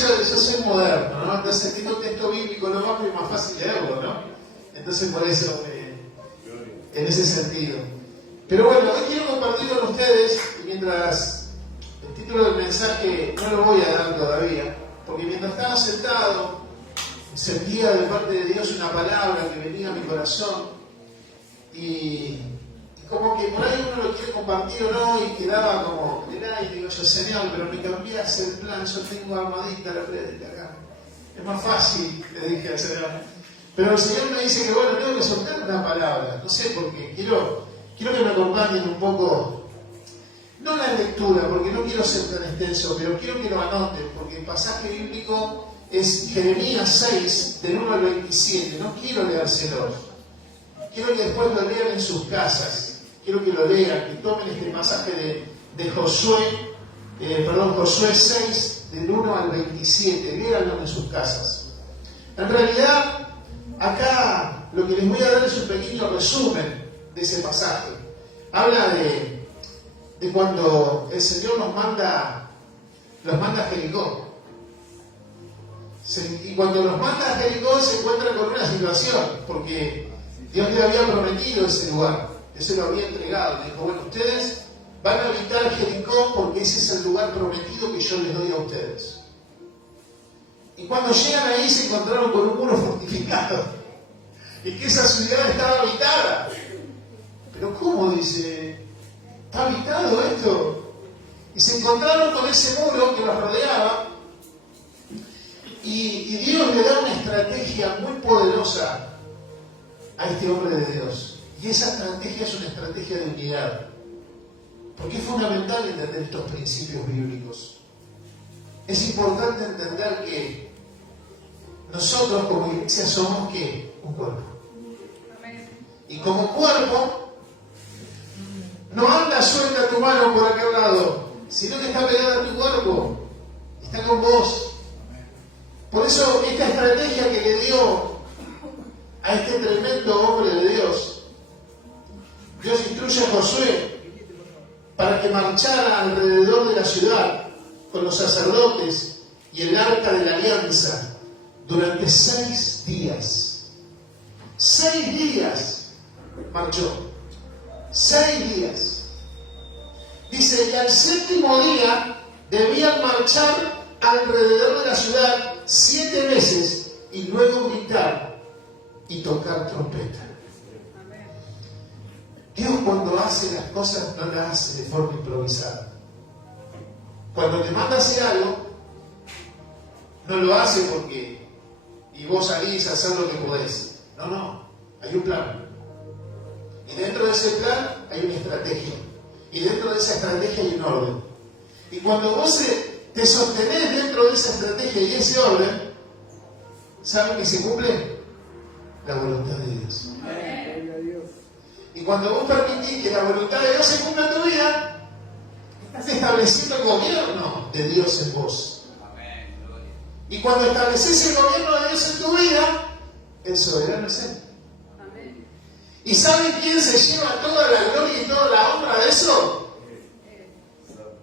yo soy moderno, ¿no? Entonces tengo un texto bíblico, lo más, es más fácil leerlo, ¿no? Entonces por eso, en ese sentido. Pero bueno, hoy quiero compartir con ustedes, mientras el título del mensaje no lo voy a dar todavía, porque mientras estaba sentado, sentía de parte de Dios una palabra que venía a mi corazón y como que por ahí uno lo quiere compartir o no y quedaba como en el aire, digo yo, Señor, pero me cambias el plan, yo tengo armadita la prédica acá. Es más fácil, le dije al Señor. Pero el Señor me dice que bueno, tengo que soltar una palabra, no sé por qué, quiero que me acompañen un poco, no la lectura, porque no quiero ser tan extenso, pero quiero que lo anoten, porque el pasaje bíblico es Jeremías 6, del 1 al 27, no quiero leérselos, quiero que después lo lean en sus casas. Quiero que lo lean, que tomen este pasaje de Josué 6, del 1 al 27, léanlo en sus casas. En realidad, acá lo que les voy a dar es un pequeño resumen de ese pasaje. Habla de cuando el Señor los manda a Jericó. Y cuando los manda a Jericó se encuentra con una situación, porque Dios le había prometido ese lugar. Eso lo había entregado. Le dijo, bueno, ustedes van a habitar Jericó porque ese es el lugar prometido que yo les doy a ustedes. Y cuando llegan ahí se encontraron con un muro fortificado. Y que esa ciudad estaba habitada. Pero ¿cómo? Dice, ¿está habitado esto? Y se encontraron con ese muro que los rodeaba. Y Dios le da una estrategia muy poderosa a este hombre de Dios. Y esa estrategia es una estrategia de unidad. Porque es fundamental entender estos principios bíblicos. Es importante entender que nosotros como iglesia somos ¿qué? Un cuerpo. Y como cuerpo, no anda suelta tu mano por aquel lado, sino que está pegada a tu cuerpo. Está con vos. Por eso esta estrategia que le dio a este tremendo hombre de Dios, Dios instruye a Josué para que marchara alrededor de la ciudad con los sacerdotes y el arca de la alianza durante 6 días. 6 días marchó. 6 días. Dice, y al 7º día debían marchar alrededor de la ciudad 7 veces y luego gritar y tocar trompeta. Dios cuando hace las cosas no las hace de forma improvisada. Cuando te manda a hacer algo, no lo hace porque y vos salís a hacer lo que podés. No, hay un plan. Y dentro de ese plan hay una estrategia. Y dentro de esa estrategia hay un orden. Y cuando vos te sostenés dentro de esa estrategia y ese orden, ¿saben que se cumple? La voluntad de Dios. Y cuando vos permitís que la voluntad de Dios se cumpla en tu vida, estás estableciendo el gobierno de Dios en vos. Y cuando estableces el gobierno de Dios en tu vida, el soberano es Él. ¿Y saben quién se lleva toda la gloria y toda la honra de eso?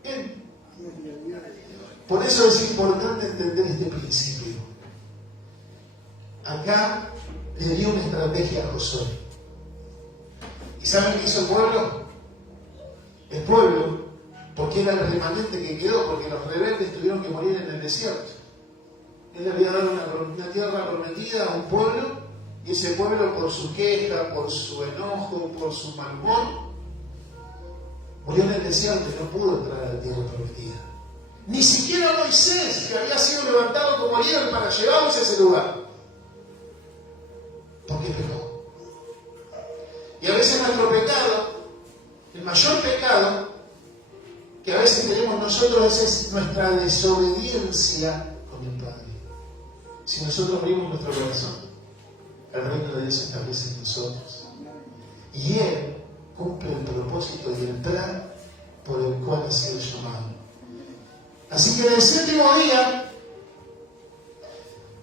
Él. Por eso es importante entender este principio. Acá le dio una estrategia a Josué. ¿Y saben qué hizo el pueblo? El pueblo, porque era el remanente que quedó, porque los rebeldes tuvieron que morir en el desierto. Él le había dado una tierra prometida a un pueblo, y ese pueblo por su queja, por su enojo, por su mal humor, murió en el desierto y no pudo entrar a la tierra prometida. Ni siquiera Moisés, que había sido levantado como líder para llevarlos a ese lugar. Porque pecó. Y a veces nuestro pecado, el mayor pecado que a veces tenemos nosotros es nuestra desobediencia con el Padre. Si nosotros abrimos nuestro corazón, el reino de Dios se establece en nosotros. Y Él cumple el propósito y el plan por el cual ha sido llamado. Así que en el 7º día,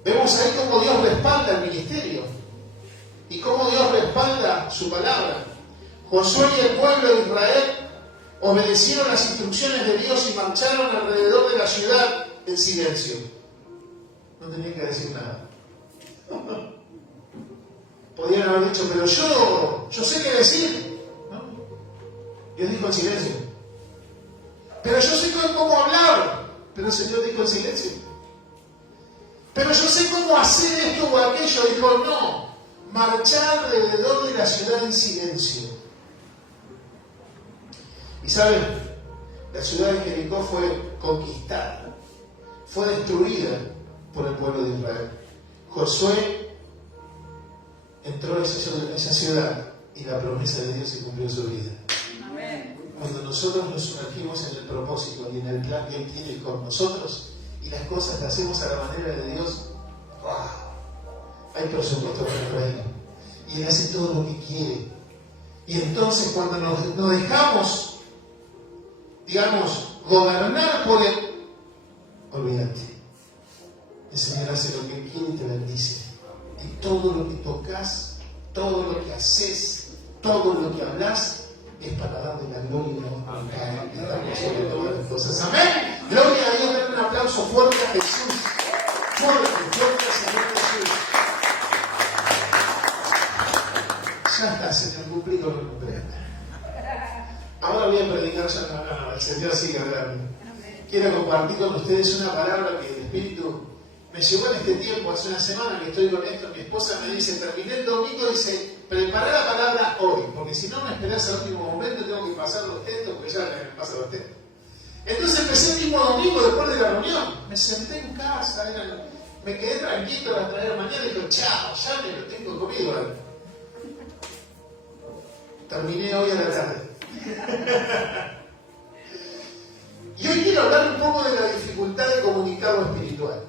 vemos ahí cómo Dios respalda el ministerio. Y cómo Dios respalda su palabra. Josué y el pueblo de Israel obedecieron las instrucciones de Dios y marcharon alrededor de la ciudad en silencio. no tenía que decir nada. Podían haber dicho, pero yo sé qué decir. ¿No? Dios dijo en silencio. Pero yo sé cómo hablar. Pero el Señor dijo en silencio. Pero yo sé cómo hacer esto o aquello. Dijo, no, marchar alrededor de la ciudad en silencio. Y saben, la ciudad de Jericó fue conquistada, fue destruida por el pueblo de Israel. Josué entró a esa ciudad y la promesa de Dios se cumplió en su vida. Amén. Cuando nosotros nos sumergimos en el propósito y en el plan que Él tiene con nosotros y las cosas las hacemos a la manera de Dios, ¡wow! Hay presupuesto para el reino y Él hace todo lo que quiere. Y entonces cuando nos dejamos, digamos, gobernar por Él, olvídate, el Señor hace lo que quiere y te bendice. Y todo lo que tocas, todo lo que haces, todo lo que hablas, es para darle la gloria al Padre que está sobre todas las cosas. Amén. Gloria a Dios. Den un aplauso fuerte a Jesús. Fuerte al Señor Jesús. Ya está, Señor, cumplido lo que cumplí. Ahora voy a predicar, ya no, el Señor sigue hablando. Quiero compartir con ustedes una palabra que el Espíritu me llevó en este tiempo. Hace una semana que estoy con esto, mi esposa me dice, terminé el domingo, dice, prepara la palabra hoy, porque si no me esperás al último momento, tengo que pasar los textos, porque ya me pasan los textos. Entonces empecé el mismo domingo después de la reunión, me senté en casa, me quedé tranquilo para traer mañana y digo, chao, ya me lo tengo comido. Terminé hoy a la tarde. Y hoy quiero hablar un poco de la dificultad de comunicar lo espiritual.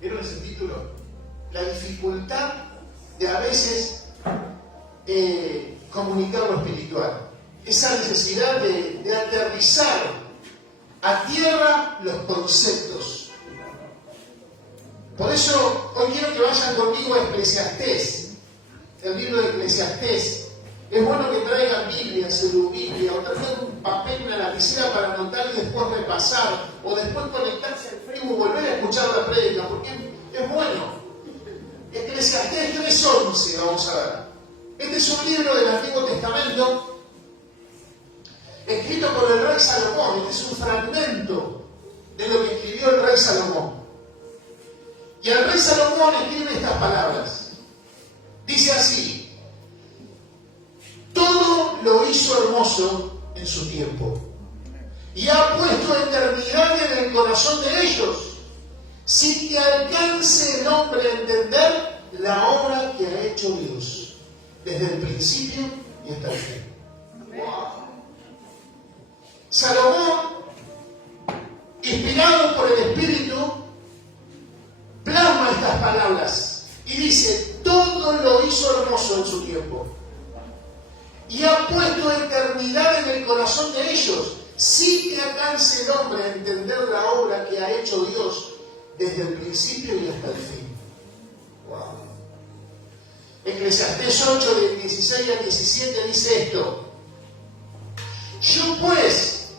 ¿Vieron ese título? La dificultad de a veces comunicar lo espiritual. Esa necesidad de aterrizar a tierra los conceptos. Por eso hoy quiero que vayan conmigo a Eclesiastés, el libro de Eclesiastés. Es bueno que traigan Biblia, su Biblia, o traigan un papel, una lapicera para anotar y después repasar, o después conectarse al Facebook, volver a escuchar la prédica, porque es bueno. Eclesiastés 3:11, vamos a ver. Este es un libro del Antiguo Testamento, escrito por el rey Salomón. Este es un fragmento de lo que escribió el rey Salomón. Y el rey Salomón escribe estas palabras. Dice así: todo lo hizo hermoso en su tiempo, y ha puesto eternidad en el corazón de ellos, sin que alcance el hombre a entender la obra que ha hecho Dios, desde el principio y hasta el fin. Wow. Salomón, inspirado por el Espíritu, plasma estas palabras y dice: todo lo hizo hermoso en su tiempo, y ha puesto eternidad en el corazón de ellos, sin que alcance el hombre a entender la obra que ha hecho Dios desde el principio y hasta el fin. Wow. Eclesiastés 8, del 16 al 17 dice esto: yo pues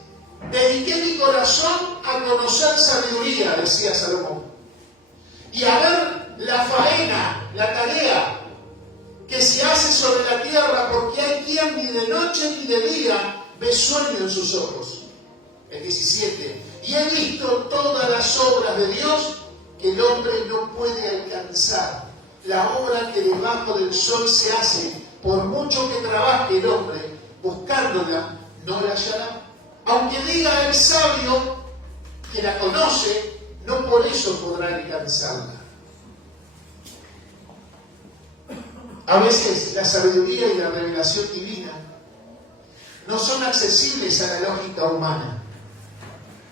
dediqué mi corazón a conocer sabiduría, decía Salomón, y a ver la faena, la tarea que se hace sobre la tierra, porque hay quien ni de noche ni de día ve sueño en sus ojos. El 17. Y he visto todas las obras de Dios que el hombre no puede alcanzar. La obra que debajo del sol se hace, por mucho que trabaje el hombre buscándola, no la hallará. Aunque diga el sabio que la conoce, no por eso podrá alcanzarla. A veces la sabiduría y la revelación divina no son accesibles a la lógica humana.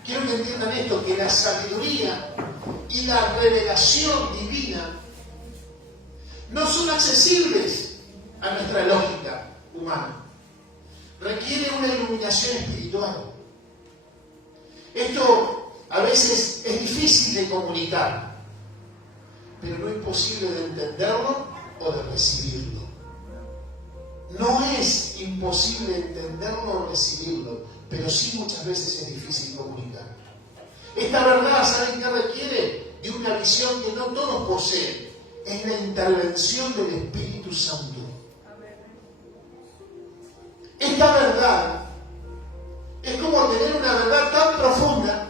Quiero que entiendan esto, que la sabiduría y la revelación divina no son accesibles a nuestra lógica humana. Requiere una iluminación espiritual. Esto a veces es difícil de comunicar, pero no es imposible de entenderlo o de recibirlo. No es imposible entenderlo o recibirlo, pero sí muchas veces es difícil comunicar. Esta verdad, ¿saben qué requiere? De una visión que no no todos poseen, es la intervención del Espíritu Santo. Esta verdad es como tener una verdad tan profunda,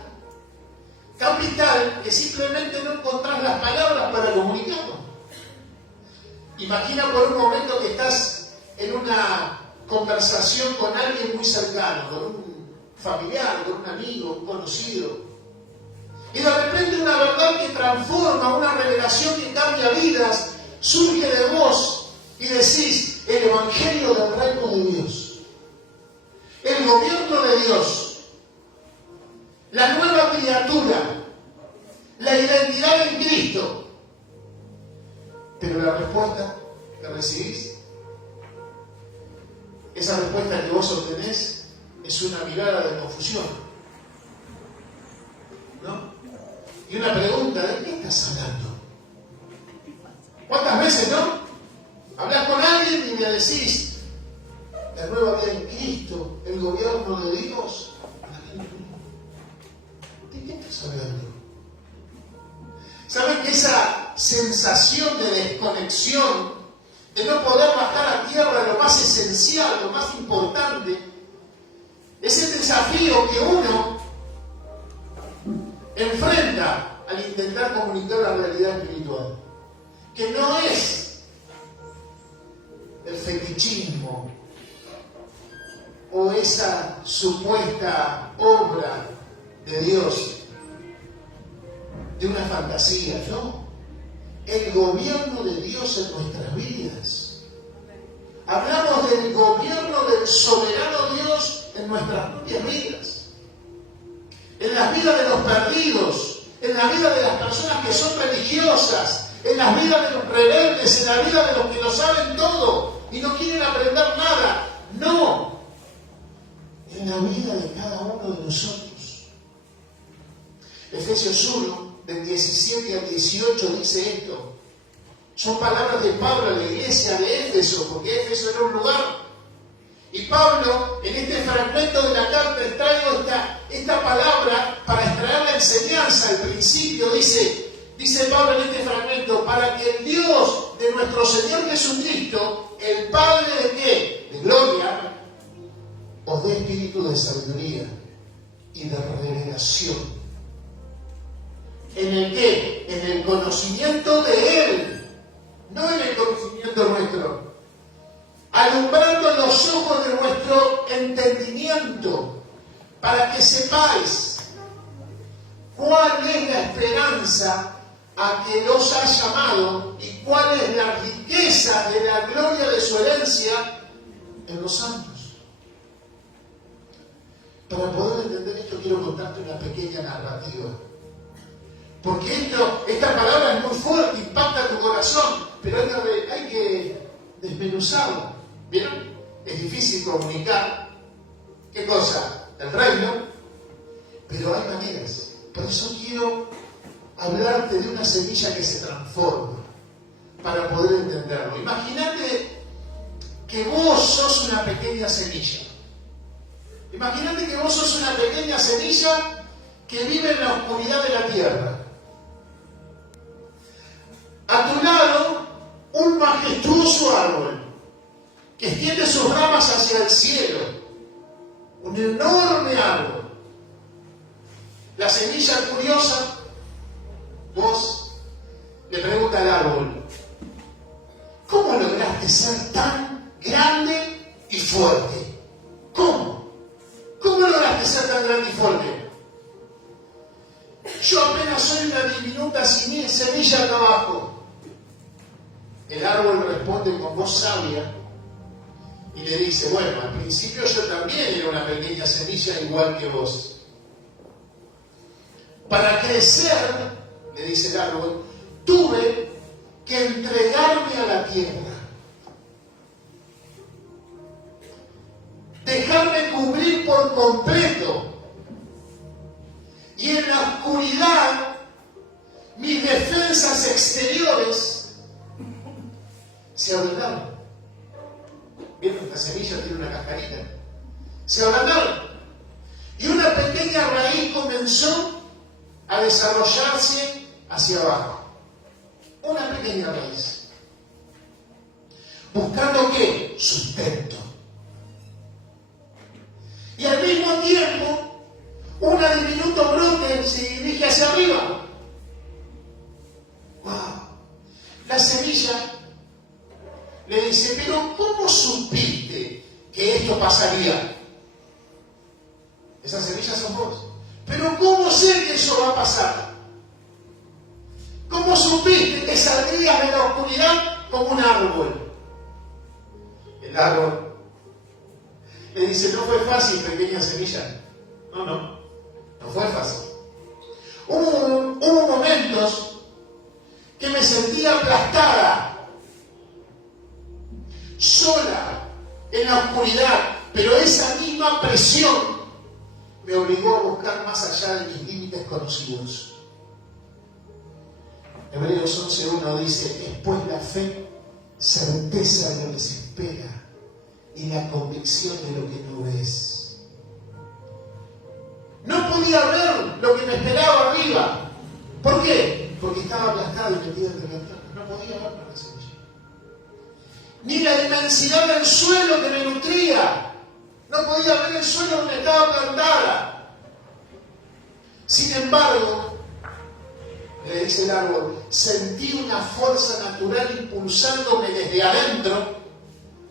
tan vital, que simplemente no encontrás las palabras para comunicarlo. Imagina por un momento que estás en una conversación con alguien muy cercano, con un familiar, con un amigo, un conocido, y de repente una verdad que transforma, una revelación que cambia vidas, surge de vos y decís: el Evangelio del Reino de Dios, el gobierno de Dios, la nueva criatura, la identidad en Cristo. Pero la respuesta que recibís, esa respuesta que vos obtenés, es una mirada de confusión, ¿no? Y una pregunta: ¿de qué estás hablando? ¿Cuántas veces, no? Hablas con alguien y me decís: la nueva vida en Cristo, el gobierno de Dios. ¿De qué estás hablando? ¿Saben que esa sensación de desconexión, de no poder bajar a tierra lo más esencial, lo más importante, ese desafío que uno enfrenta al intentar comunicar la realidad espiritual, que no es el fetichismo o esa supuesta obra de Dios, de una fantasía, no. El gobierno de Dios en nuestras vidas. Hablamos del gobierno del soberano Dios en nuestras propias vidas, en las vidas de los perdidos, en la vida de las personas que son religiosas, en las vidas de los rebeldes, en la vida de los que lo saben todo y no quieren aprender nada. No, en la vida de cada uno de nosotros. Efesios 1, del 17 al 18 dice esto. Son palabras de Pablo a la iglesia de Éfeso, porque Éfeso era un lugar. Y Pablo, en este fragmento de la carta, extraigo esta palabra para extraer la enseñanza. Al principio dice Pablo en este fragmento: para que el Dios de nuestro Señor Jesucristo, el Padre de ¿qué? De gloria, os dé espíritu de sabiduría y de revelación. ¿En el qué? En el conocimiento de Él, no en el conocimiento nuestro. Alumbrando los ojos de vuestro entendimiento, para que sepáis cuál es la esperanza a que los ha llamado y cuál es la riqueza de la gloria de su herencia en los santos. Para poder entender esto, quiero contarte una pequeña narrativa. Porque esta palabra es muy fuerte, impacta tu corazón, pero hay que desmenuzarlo. ¿Vieron? Es difícil comunicar. ¿Qué cosa? El reino. Pero hay maneras. Por eso quiero hablarte de una semilla que se transforma, para poder entenderlo. Imagínate que vos sos una pequeña semilla. Imagínate que vos sos una pequeña semilla que vive en la oscuridad de la tierra. A tu lado, un majestuoso árbol que extiende sus ramas hacia el cielo. Un enorme árbol. La semilla curiosa, vos le preguntas al árbol: ¿cómo lograste ser tan grande y fuerte? ¿Cómo? ¿Cómo lograste ser tan grande y fuerte? Yo apenas soy una diminuta semilla acá abajo. El árbol responde con voz sabia y le dice: bueno, al principio yo también era una pequeña semilla igual que vos. Para crecer, le dice el árbol, tuve que entregarme a la tierra, dejarme cubrir por completo, y en la oscuridad mis defensas exteriores se ablanaron. ¿Vieron? La semilla tiene una cascarita. Se ablanaron. Y una pequeña raíz comenzó a desarrollarse hacia abajo. una pequeña raíz. ¿Buscando qué? Sustento. Y al mismo tiempo, una diminuto brote se dirige hacia arriba. ¡Wow! La semilla le dice, pero ¿cómo supiste que esto pasaría? Esas semillas son vos. Pero ¿cómo sé que eso va a pasar? ¿Cómo supiste que saldrías de la oscuridad como un árbol? El árbol le dice, no fue fácil, pequeña semilla. No fue fácil. Hubo momentos que me sentía aplastada, sola, en la oscuridad, pero esa misma presión me obligó a buscar más allá de mis límites conocidos. Hebreos 11:1 dice, es pues la fe, certeza de lo que se espera y la convicción de lo que no ves. No podía ver lo que me esperaba arriba. ¿Por qué? Porque estaba aplastado y metido entre las tierras. No podía ver para la semilla. Ni la inmensidad del suelo que me nutría. No podía ver el suelo donde estaba plantada. Sin embargo, le dice el árbol, sentí una fuerza natural impulsándome desde adentro,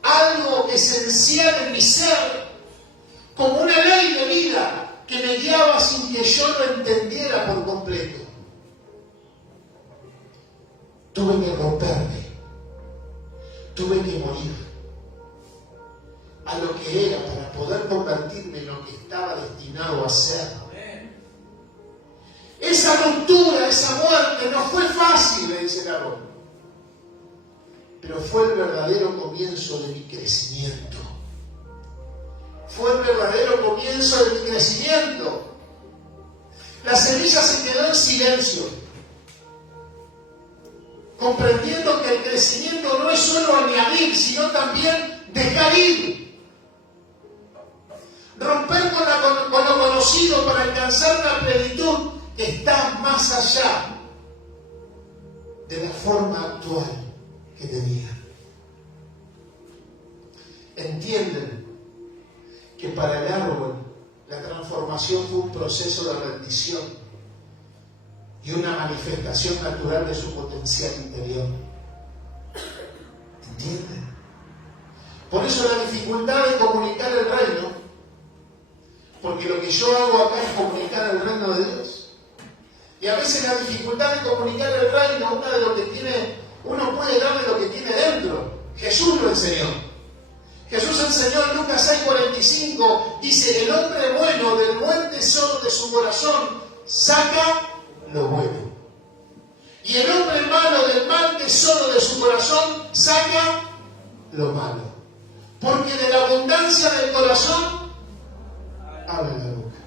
algo esencial en mi ser, como una ley de vida que me guiaba sin que yo lo entendiera por completo. Tuve que romperme, tuve que morir a lo que era para poder convertirme en lo que estaba destinado a ser. Esa ruptura, esa muerte no fue fácil, le dice el árbol, pero fue el verdadero comienzo de mi crecimiento. Fue el verdadero comienzo de mi crecimiento. La semilla se quedó en silencio, comprendiendo que el crecimiento no es solo añadir, sino también dejar ir. Romper con lo conocido para alcanzar una plenitud que está más allá de la forma actual que tenía. Entienden que para el árbol la transformación fue un proceso de rendición y una manifestación natural de su potencial interior. ¿Entienden? Por eso la dificultad de comunicar el reino, porque lo que yo hago acá es comunicar el reino de Dios. Y a veces la dificultad de comunicar el reino, uno puede darle lo que tiene dentro. Jesús lo enseñó. Jesús enseñó en Lucas 6:45, dice, el hombre bueno del buen tesoro de su corazón saca lo bueno. Y el hombre malo del mal tesoro de su corazón saca lo malo. Porque de la abundancia del corazón abre la boca.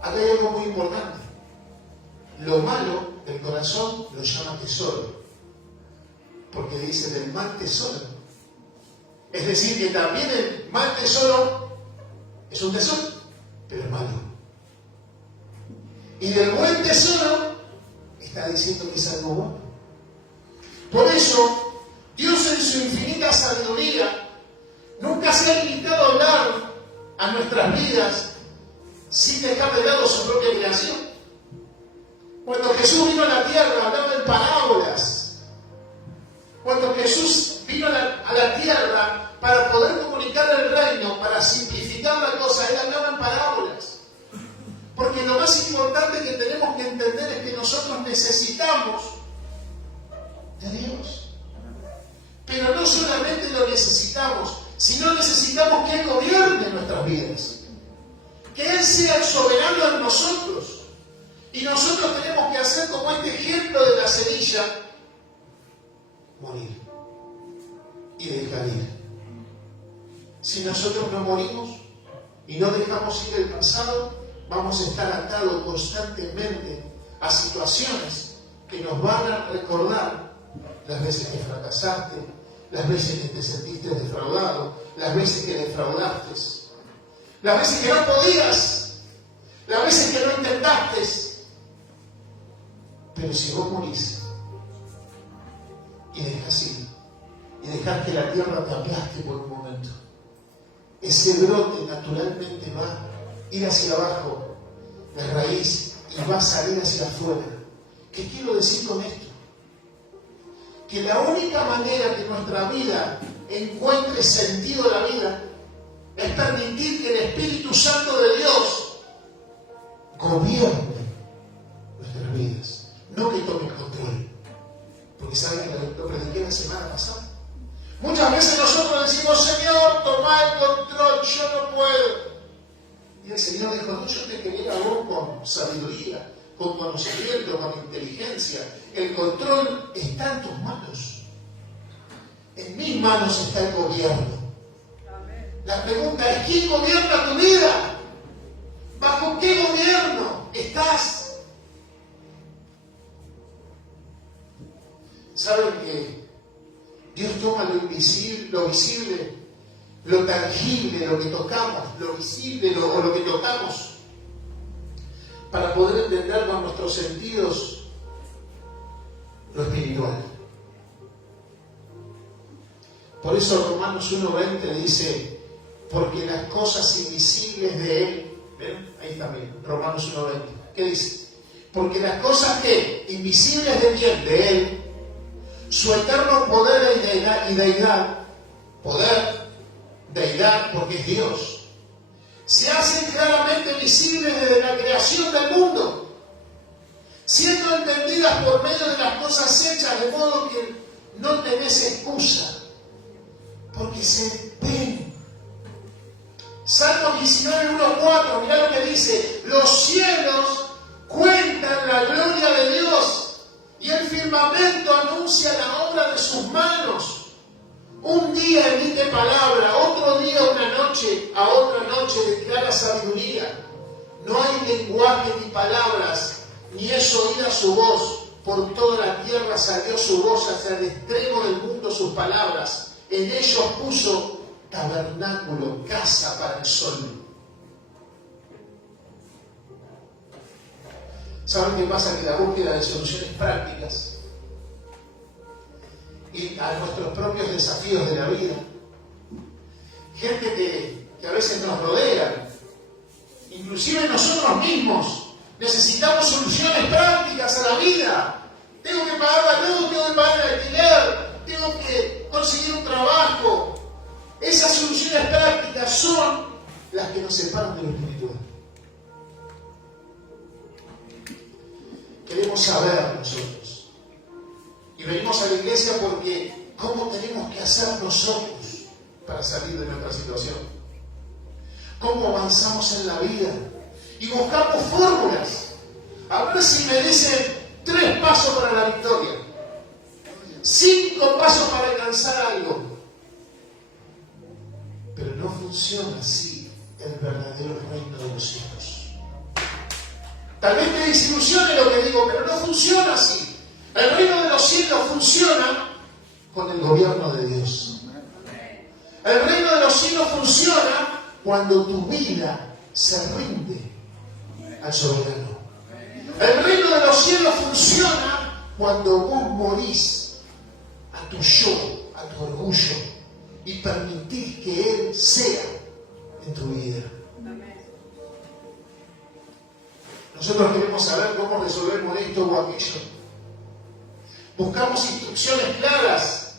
Acá hay algo muy importante. Lo malo del corazón lo llama tesoro. Porque dice del mal tesoro. Es decir, que también el mal tesoro es un tesoro, pero es malo. Y del buen tesoro está diciendo que es algo bueno. Por eso, Dios en su infinita sabiduría nunca se ha limitado a hablar a nuestras vidas sin dejar de lado su propia creación. Cuando Jesús vino a la tierra, hablaba en parábolas. Cuando Jesús vino a la tierra para poder comunicar el reino, para simplificar la cosa, Él hablaba en parábolas. Porque lo más importante que tenemos que entender es que nosotros necesitamos de Dios. Pero no solamente lo necesitamos, sino necesitamos que Él gobierne nuestras vidas. Que Él sea el soberano en nosotros. Y nosotros tenemos que hacer como este ejemplo de la semilla, morir y dejar ir. Si nosotros no morimos y no dejamos ir el pasado, vamos a estar atados constantemente a situaciones que nos van a recordar las veces que fracasaste, las veces que te sentiste defraudado, las veces que defraudaste, las veces que no podías, las veces que no intentaste. Pero si vos morís y dejas ir. Y dejar que la tierra te aplaste por un momento. Ese brote naturalmente va a ir hacia abajo, la raíz, y va a salir hacia afuera. ¿Qué quiero decir con esto? Que la única manera que nuestra vida encuentre sentido a la vida es permitir que el Espíritu Santo de Dios gobierne nuestras vidas, no que tome el control. Porque saben que lo prediqué la semana pasada. Muchas veces nosotros decimos: Señor, toma el control, yo no puedo. Y el Señor dijo: no, yo te quería a vos con sabiduría, con conocimiento, con inteligencia. El control está en tus manos. En mis manos está el gobierno. La pregunta es: ¿quién gobierna tu vida? ¿Bajo qué gobierno estás? ¿Saben que Dios toma lo invisible, lo visible, lo tangible, lo que tocamos, lo visible o lo que tocamos, para poder entender con nuestros sentidos lo espiritual? Por eso Romanos 1:20 dice: porque las cosas invisibles de Él, ¿ven? Ahí está bien, Romanos 1:20. ¿Qué dice? Porque las cosas que invisibles de Él, su eterno poder y deidad, poder, deidad, porque es Dios, se hacen claramente visibles desde la creación del mundo, siendo entendidas por medio de las cosas hechas, de modo que no tenés excusa, porque se ven. Salmo 19:1-4, mirá lo que dice: los cielos cuentan la gloria de Dios, y el firmamento anuncia la obra de sus manos. Un día emite palabra, otro día una noche, a otra noche declara sabiduría. No hay lenguaje ni palabras, ni es oída su voz. Por toda la tierra salió su voz, hacia el extremo del mundo sus palabras. En ellos puso tabernáculo, casa para el sol. ¿Saben qué pasa? Que la búsqueda de soluciones prácticas y a nuestros propios desafíos de la vida, gente que a veces nos rodea, inclusive nosotros mismos, necesitamos soluciones prácticas a la vida. Tengo que pagar la luz, tengo que pagar el alquiler, tengo que conseguir un trabajo. Esas soluciones prácticas son las que nos separan de lo espiritual. Queremos saber nosotros. Y venimos a la iglesia porque ¿cómo tenemos que hacer nosotros para salir de nuestra situación? ¿Cómo avanzamos en la vida? Y buscamos fórmulas. A ver si me dicen 3 pasos para la victoria, 5 pasos para alcanzar algo. Pero no funciona así el verdadero reino de los cielos. Tal vez te desilusione lo que digo, pero no funciona así. El reino de los cielos funciona con el gobierno de Dios. El reino de los cielos funciona cuando tu vida se rinde al soberano. El reino de los cielos funciona cuando vos morís a tu yo, a tu orgullo, y permitís que Él sea en tu vida. Nosotros queremos saber cómo resolvemos esto o aquello. Buscamos instrucciones claras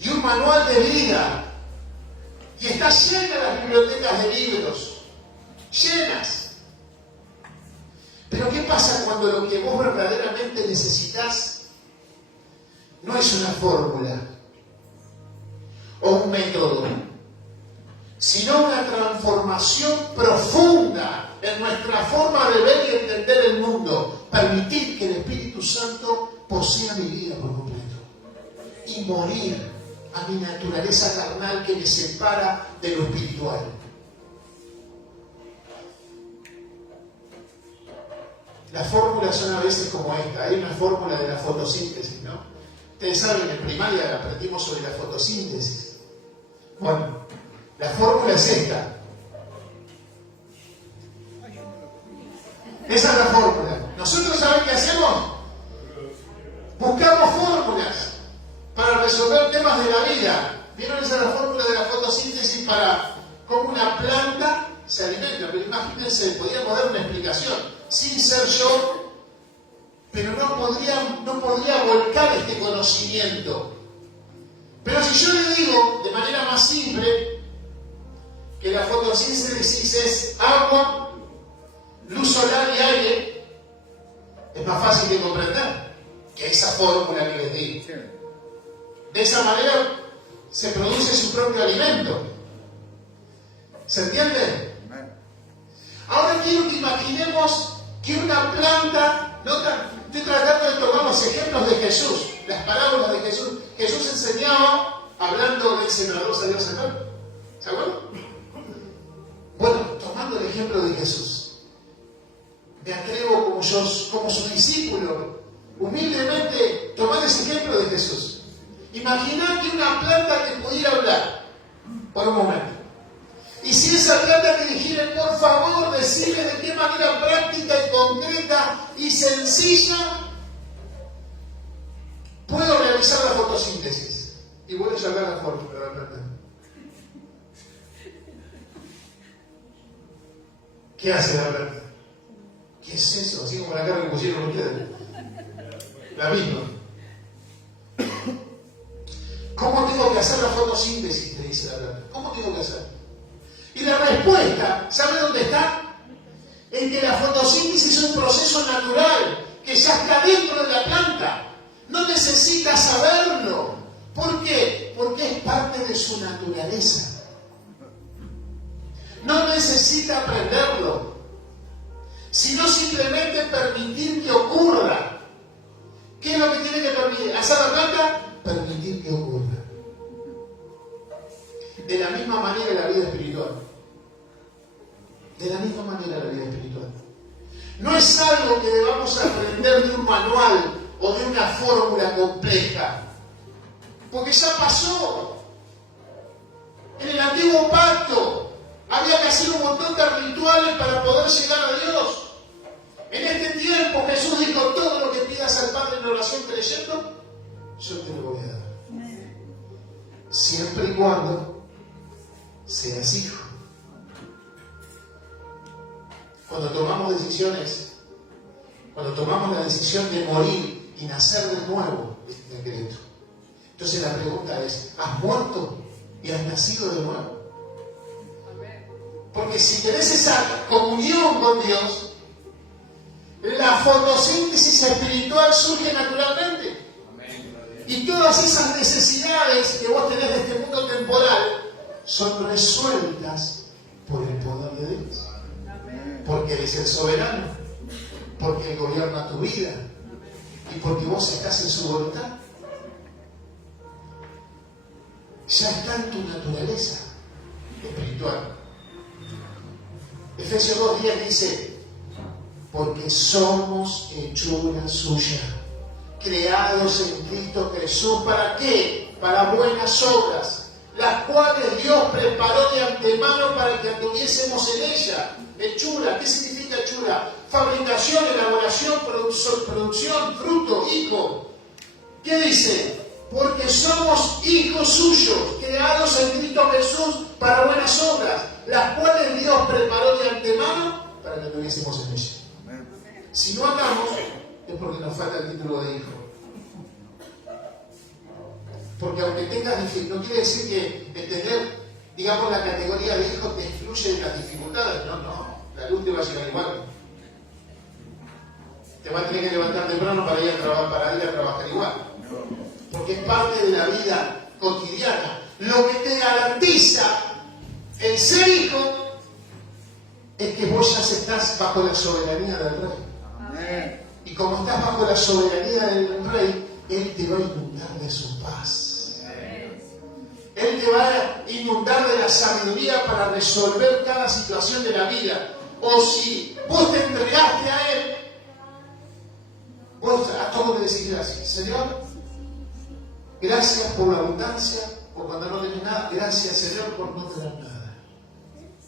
y un manual de vida. Y está llena las bibliotecas de libros. Llenas. Pero ¿qué pasa cuando lo que vos verdaderamente necesitas no es una fórmula o un método, sino una transformación profunda en nuestra forma de ver y entender el mundo? Permitir que el Espíritu Santo posea mi vida por completo y morir a mi naturaleza carnal que me separa de lo espiritual. Las fórmulas son a veces como esta. Hay una fórmula de la fotosíntesis, ¿no? Ustedes saben, en primaria aprendimos sobre la fotosíntesis. Bueno, la fórmula es esta. Esa es la fórmula. Nosotros, ¿saben qué hacemos? Buscamos fórmulas para resolver temas de la vida. ¿Vieron esa la fórmula de la fotosíntesis para cómo una planta se alimenta? Pero imagínense, podríamos dar una explicación, sin ser yo, pero no podría volcar este conocimiento. Pero si yo le digo de manera más simple que la fotosíntesis es agua, luz solar y aire, es más fácil de comprender que esa fórmula que les di. De esa manera se produce su propio alimento. ¿Se entiende? Ahora quiero que imaginemos que una planta, estoy tratando de tomar los ejemplos de Jesús, las parábolas de Jesús. Jesús enseñaba hablando del senador salió a sacar. ¿Se acuerdan? Bueno, tomando el ejemplo de Jesús, me atrevo como su discípulo, humildemente, tomar ese ejemplo de Jesús. Imaginar que una planta te pudiera hablar por un momento. Y si esa planta te dijera, por favor, decime de qué manera práctica y concreta y sencilla puedo realizar la fotosíntesis. Y voy a sacar la fórmula de la planta. ¿Qué hace la planta? ¿Qué es eso? Así como la cara que pusieron ustedes. La misma. ¿Cómo tengo que hacer la fotosíntesis? Te dice la planta. ¿Cómo tengo que hacer? Y la respuesta, ¿sabe dónde está? En que la fotosíntesis es un proceso natural que ya está dentro de la planta. No necesita saberlo. ¿Por qué? Porque es parte de su naturaleza. No necesita aprenderlo, sino simplemente permitir que ocurra. ¿Qué es lo que tiene que permitir? ¿Hacer la planta? Permitir que ocurra. De la misma manera la vida espiritual. De la misma manera la vida espiritual. No es algo que debamos aprender de un manual o de una fórmula compleja. Porque ya pasó. En el antiguo pacto había que hacer un montón de rituales para poder llegar a Dios. En este tiempo Jesús dijo, todo lo que pidas al Padre en oración creyendo, yo te lo voy a dar. Siempre y cuando seas hijo. Cuando tomamos decisiones, cuando tomamos la decisión de morir y nacer de nuevo, es decreto. Entonces la pregunta es, ¿has muerto y has nacido de nuevo? Porque si tenés esa comunión con Dios, la fotosíntesis espiritual surge naturalmente. Y todas esas necesidades que vos tenés de este mundo temporal son resueltas por el poder de Dios. Porque Él es el soberano, porque Él gobierna tu vida y porque vos estás en su voluntad. Ya está en tu naturaleza espiritual. Efesios 2:10 dice, porque somos hechura suya, creados en Cristo Jesús, ¿para qué? Para buenas obras, las cuales Dios preparó de antemano para que anduviésemos en ella. Hechura, ¿qué significa hechura? Fabricación, elaboración, producción, fruto, hijo. ¿Qué dice? Porque somos hijos suyos, creados en Cristo Jesús para buenas obras, las cuales Dios preparó de antemano para que anduviésemos en ella. Si no andamos, es porque nos falta el título de hijo. Porque aunque tengas dificultades, no quiere decir que el tener, digamos, la categoría de hijo te excluye de las dificultades. No, la luz te va a llegar igual. Te vas a tener que levantar temprano para ir a trabajar igual. Porque es parte de la vida cotidiana. Lo que te garantiza el ser hijo es que vos ya estás bajo la soberanía del Rey. Amén. Y como estás bajo la soberanía del Rey, Él te va a inundar de su paz. Amén. Él te va a inundar de la sabiduría para resolver cada situación de la vida. O si vos te entregaste a Él, vos a todo le decís gracias. Señor, gracias por la abundancia, o cuando no tenés nada, gracias Señor por no tener nada.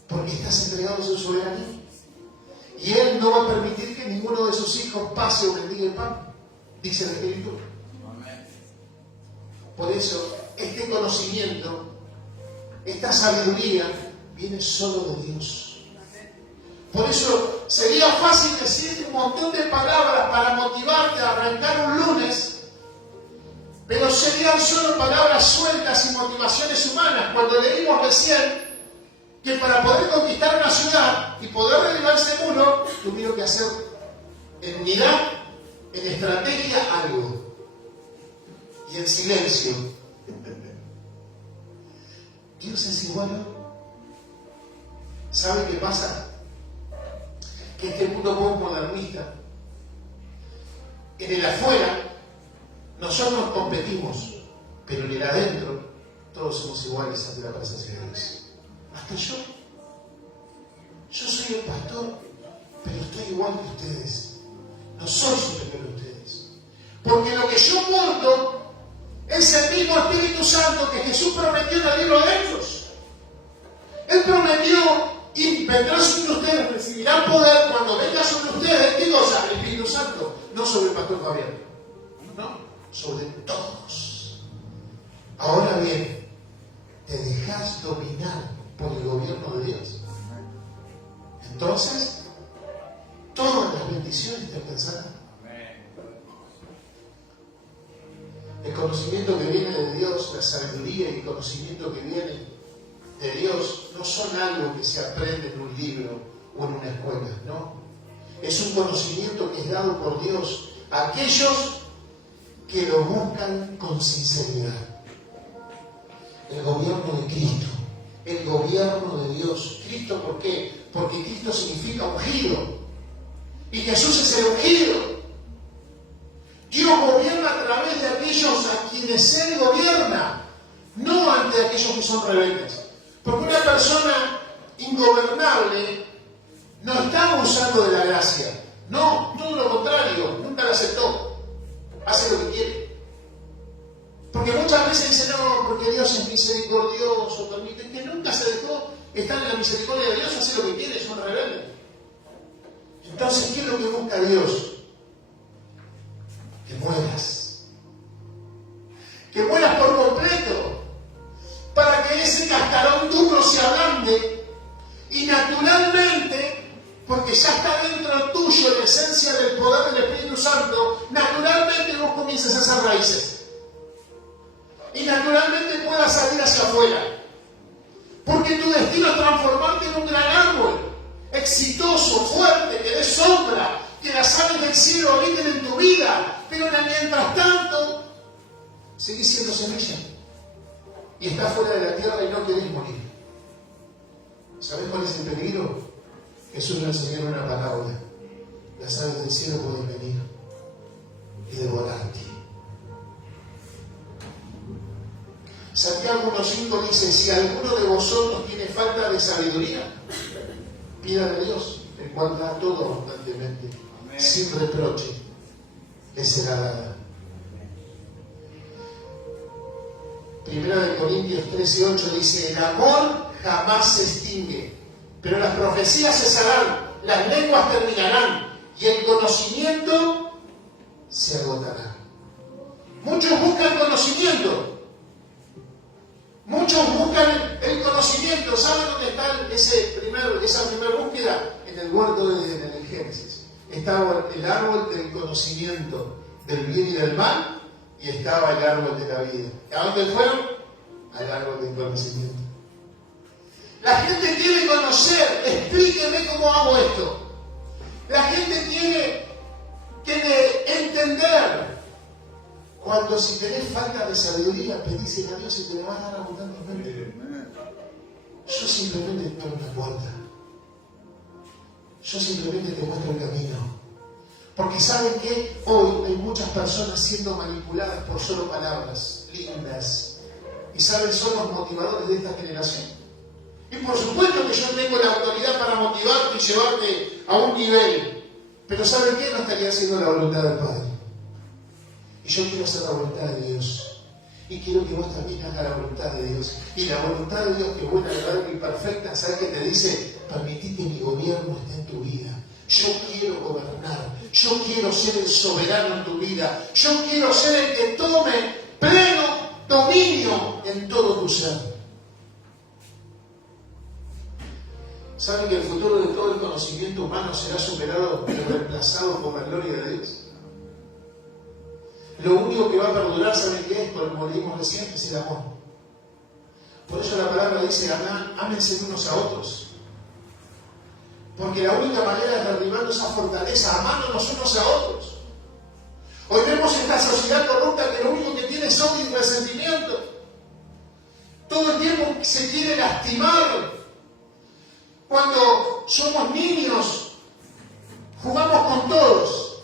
Porque estás entregado a su soberanía. Y Él no va a permitir que ninguno de sus hijos pase o mendigue el pan, dice la Escritura. Por eso, este conocimiento, esta sabiduría, viene solo de Dios. Por eso, sería fácil decir un montón de palabras para motivarte a arrancar un lunes, pero serían solo palabras sueltas y motivaciones humanas. Cuando leímos recién que para poder conquistar una ciudad y poder derribar ese muro, tuvieron que hacer en unidad, en estrategia, algo. Y en silencio. Dios es igual. ¿Sabe qué pasa? Que este mundo postmodernista, en el afuera, nosotros competimos, pero en el adentro, todos somos iguales ante la presencia de Dios. Hasta yo. Yo soy el pastor, pero estoy igual que ustedes. No soy superior a ustedes. Porque lo que yo porto es el mismo Espíritu Santo que Jesús prometió en el libro de Hechos. Él prometió, y vendrá sobre ustedes, recibirán poder cuando venga sobre ustedes. ¿Qué cosa? El Espíritu Santo. No sobre el pastor Fabián. No, sobre todos. Ahora bien, te dejas dominar por el gobierno de Dios. Entonces, todas las bendiciones te alcanzarán. El conocimiento que viene de Dios, la sabiduría y el conocimiento que viene de Dios no son algo que se aprende en un libro o en una escuela, no. Es un conocimiento que es dado por Dios a aquellos que lo buscan con sinceridad. El gobierno de Cristo, el gobierno de Dios. ¿Cristo por qué? Porque Cristo significa ungido. Y Jesús es el ungido. Dios gobierna a través de aquellos a quienes Él gobierna, no ante aquellos que son rebeldes. Porque una persona ingobernable no está abusando de la gracia. No, todo lo contrario, nunca la aceptó. Hace lo que quiere. Porque muchas veces dicen, no, porque Dios es misericordioso, permite, que nunca se dejó estar en la misericordia de Dios, hace lo que quiere, es un rebelde. Entonces, ¿qué es lo que busca Dios? Que mueras. Que mueras por completo. Para que ese cascarón duro se ablande y naturalmente, porque ya está dentro tuyo la esencia del poder del Espíritu Santo, naturalmente vos comiences a hacer raíces. Y naturalmente puedas salir hacia afuera. Porque tu destino es transformarte en un gran árbol, exitoso, fuerte, que dé sombra, que las aves del cielo habiten en tu vida. Pero mientras tanto, seguís siendo semilla. Y estás fuera de la tierra y no querés morir. ¿Sabés cuál es el peligro? Jesús nos enseñó una parábola. Las aves del cielo pueden venir y devorarte. Santiago 1.5 dice, si alguno de vosotros tiene falta de sabiduría, pida de Dios, el cual da todo abundantemente, sin reproche, le será dada. Primera de Corintios 13.8 dice, el amor jamás se extingue, pero las profecías cesarán, las lenguas terminarán y el conocimiento se agotará. Muchos buscan conocimiento. Muchos buscan el conocimiento. ¿Saben dónde está esa primera búsqueda? En el huerto de el Génesis. Estaba el árbol del conocimiento del bien y del mal y estaba el árbol de la vida. ¿A dónde fueron? Al árbol del conocimiento. La gente quiere conocer. Explíqueme cómo hago esto. La gente tiene que entender. Cuando si tenés falta de sabiduría, pedísela a Dios y te la va a dar abundantemente. Yo simplemente te abro una puerta. Yo simplemente te muestro el camino. Porque ¿saben qué? Hoy hay muchas personas siendo manipuladas por solo palabras lindas. Y ¿saben? Son los motivadores de esta generación. Y por supuesto que yo tengo la autoridad para motivarte y llevarte a un nivel. Pero ¿saben qué? No estaría haciendo la voluntad del Padre. Y yo quiero hacer la voluntad de Dios. Y quiero que vos también hagas la voluntad de Dios. Y la voluntad de Dios, que es buena, agradable y perfecta, ¿sabes qué te dice? Permití que mi gobierno esté en tu vida. Yo quiero gobernar. Yo quiero ser el soberano en tu vida. Yo quiero ser el que tome pleno dominio en todo tu ser. ¿Saben que el futuro de todo el conocimiento humano será superado y reemplazado por la gloria de Dios? Lo único que va a perdurar, ¿saben qué es? Como leímos recién, es el amor. Por eso la palabra dice, ámense unos a otros. Porque la única manera es derribando esa fortaleza, amándonos unos a otros. Hoy vemos esta sociedad corrupta que lo único que tiene es odio y resentimiento. Todo el tiempo se quiere lastimar. Cuando somos niños, jugamos con todos.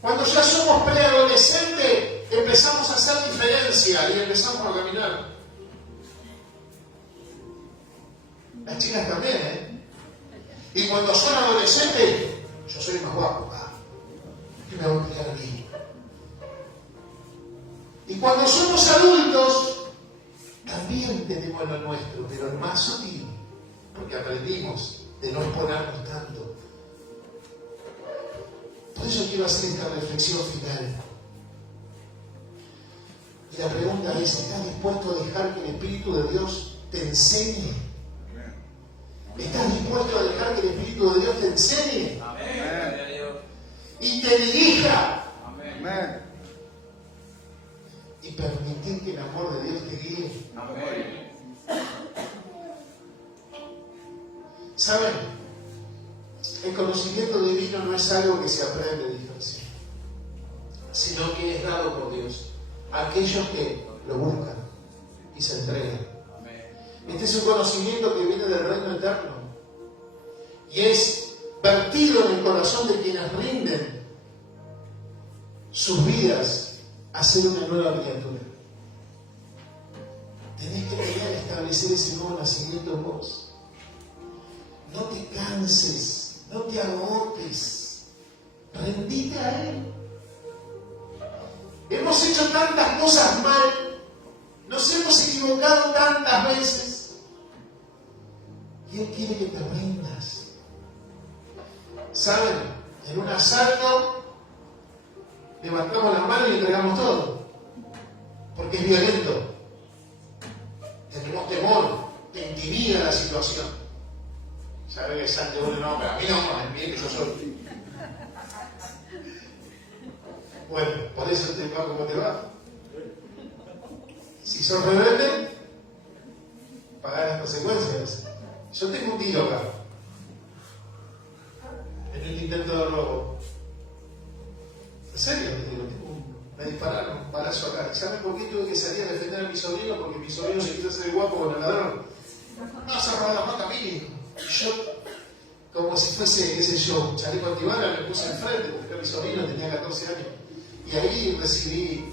Cuando ya somos preadolescentes, empezamos a hacer diferencia y empezamos a caminar. Las chicas también, ¿eh? Y cuando son adolescentes, yo soy más guapo, ¿qué me voy a tirar a mí? Y cuando somos adultos, también tenemos lo nuestro, pero el más sutil, porque aprendimos de no exponernos tanto. Por eso quiero hacer esta reflexión final. Y la pregunta es, ¿estás dispuesto a dejar que el Espíritu de Dios te enseñe? ¿Estás dispuesto a dejar que el Espíritu de Dios te enseñe? Amén. Y te dirija. Amén. Y permitir que el amor de Dios te guíe. Amén. ¿Saben? El conocimiento divino no es algo que se aprende, dice, sino que es dado por Dios a aquellos que lo buscan y se entregan. Este es un conocimiento que viene del reino eterno y es vertido en el corazón de quienes rinden sus vidas a ser una nueva criatura. Tenés que querer establecer ese nuevo nacimiento en vos. No te canses, no te agotes, rendite a Él. Hemos hecho tantas cosas mal, nos hemos equivocado tantas veces y Él quiere que te rindas. ¿Saben? En un asalto levantamos las manos y entregamos todo, porque es violento, tenemos temor, te intimida la situación. ¿Sabe que salte uno? No, pero a mí no, es bien que yo soy. Bueno, por eso te va como te va. Si sos rebelde, pagar las consecuencias. Yo tengo un tiro acá, en un intento de robo. ¿En serio? Me dispararon un balazo acá. ¿Saben por qué tuve que salir a defender a mi sobrino? Porque mi sobrino se quiso hacer el guapo con el ladrón. No, se robó la mano a mí. Yo, como si fuese, qué sé yo, chaleco antibala, me puse enfrente porque era mi sobrino, tenía 14 años. Y ahí recibí,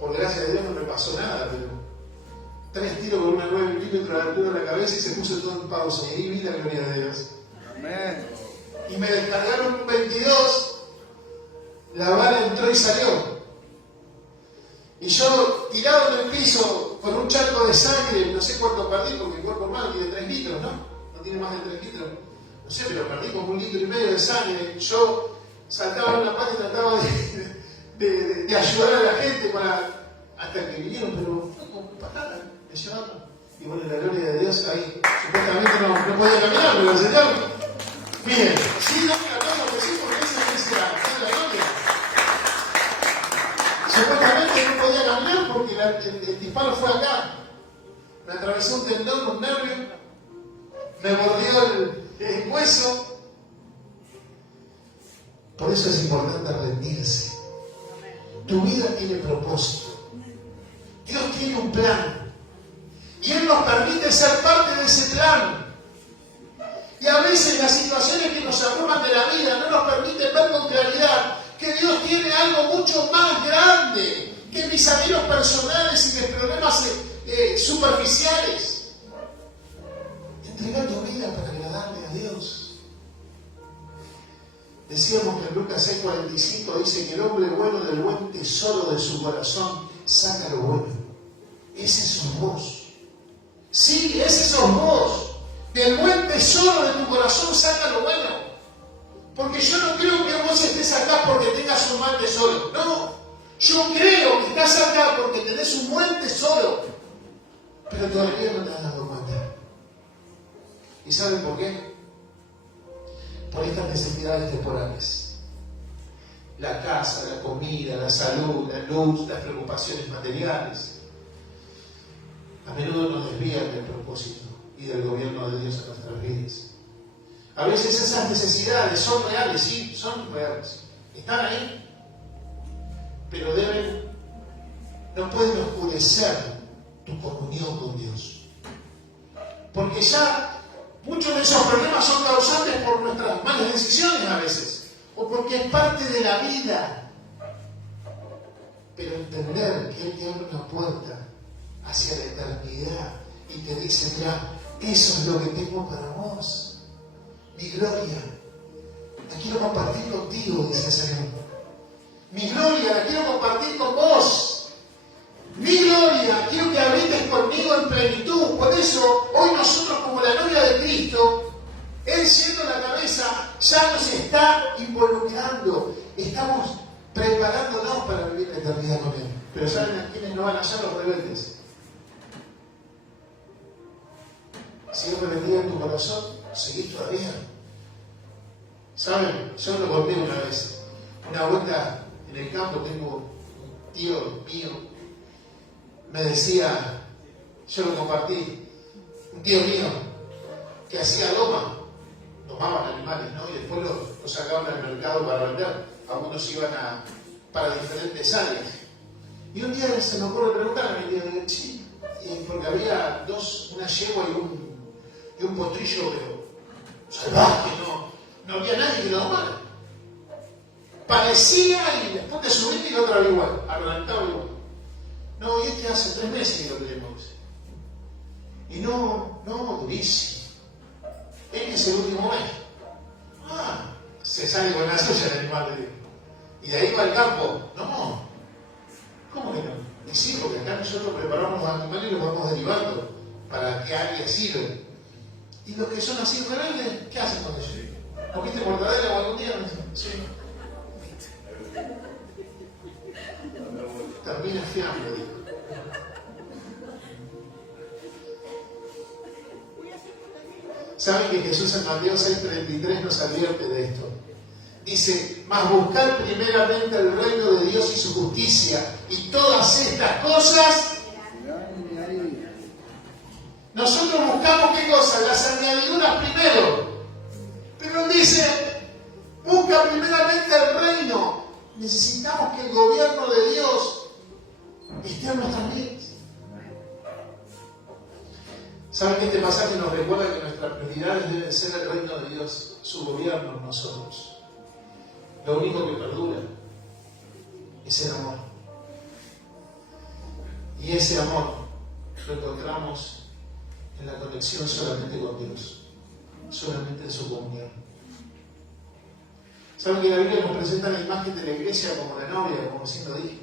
por gracia de Dios no me pasó nada, pero 3 tiros con una 9 milímetros de altura en la cabeza y se puso todo en pausa. Y ahí vi la gloria de Dios. Amén. Y me descargaron un 22, la bala entró y salió. Y yo, tirado en el piso, con un charco de sangre, no sé cuánto perdí, porque el cuerpo humano tiene 3 litros, ¿no? No tiene más de 3 litros. No sé, pero perdí como 1,5 litros de sangre. Yo saltaba en una parte y trataba de ayudar a la gente hasta que vinieron, pero como patada, me llevaron. Y bueno, la gloria de Dios ahí, supuestamente no podía caminar, pero el Señor, miren, sí, dame la gloria, que sí, porque esa es la gloria. Supuestamente no podía caminar porque el disparo fue acá. Me atravesó un tendón, un nervio, me mordió el hueso. Por eso es importante rendirse. Tu vida tiene propósito. Dios tiene un plan. Y Él nos permite ser parte de ese plan. Y a veces las situaciones que nos abruman de la vida no nos permiten ver con claridad que Dios tiene algo mucho más grande que mis anhelos personales y mis problemas superficiales. Entregar tu vida para agradarle a Dios. Decíamos que en Lucas 6:45 dice que el hombre bueno del buen tesoro de su corazón saca lo bueno. Ese sos vos. Sí, ese sos vos. Del buen tesoro de tu corazón saca lo bueno. Porque yo no creo que vos estés acá porque tengas un mal tesoro. No. Yo creo que estás acá porque tenés un buen tesoro, pero todavía no te has dado cuenta. ¿Y saben por qué? Por estas necesidades temporales. La casa, la comida, la salud, la luz, las preocupaciones materiales, a menudo nos desvían del propósito y del gobierno de Dios en nuestras vidas. A veces esas necesidades son reales, sí, son reales. Están ahí, pero no pueden oscurecer tu comunión con Dios. Porque ya muchos de esos problemas son causantes por nuestras malas decisiones a veces, o porque es parte de la vida. Pero entender que Él te abre una puerta hacia la eternidad y te dice, mira, eso es lo que tengo para vos. Mi gloria, la quiero compartir contigo, dice el Señor. Mi gloria, la quiero compartir con vos. Mi gloria, quiero que habites conmigo en plenitud. Por eso, hoy nosotros como la novia de Cristo, Él siendo la cabeza, ya nos está involucrando. Estamos preparándonos para vivir la eternidad con Él. Pero ¿saben a quiénes no van allá? Los rebeldes. Si es rebeldía en tu corazón, seguís todavía. ¿Saben? Yo lo conté una vez. Una vuelta en el campo, tengo un tío mío, me decía, yo lo compartí, un tío mío que hacía domaban animales, ¿no? Y después lo sacaban al mercado para vender. Algunos iban para diferentes áreas. Y un día se me ocurre preguntarle a mi tío, sí, porque había una yegua y un potrillo, pero salvaje, no había nadie que lo domara. Parecía y después te subiste y lo otra vez igual, arrancaba igual. No, y hace 3 meses que lo tenemos. Y no, durísimo. Es el último mes. Se sale con la suya el animal. Y de ahí va al campo. No, ¿cómo que no? Y sí, porque acá nosotros preparamos los animales y los vamos derivando para que alguien sirva. Y los que son así rebeldes, ¿qué hacen con ellos? ¿Comiste mortadela o algún día? Sí. Termina fiambre, dijo. ¿Saben que Jesús en Mateo 6:33 nos advierte de esto? Dice, mas buscar primeramente el reino de Dios y su justicia, y todas estas cosas. Nosotros buscamos ¿qué cosa? Las añadiduras primero. Pero Él dice, busca primeramente el reino. Necesitamos que el gobierno de Dios esté en nuestras vidas. ¿Saben que este pasaje nos recuerda que nuestras prioridades deben ser el reino de Dios, su gobierno en nosotros? Lo único que perdura es el amor. Y ese amor lo encontramos en la conexión solamente con Dios, solamente en su comunión. ¿Saben que la Biblia nos presenta la imagen de la iglesia como la novia, como recién lo dije?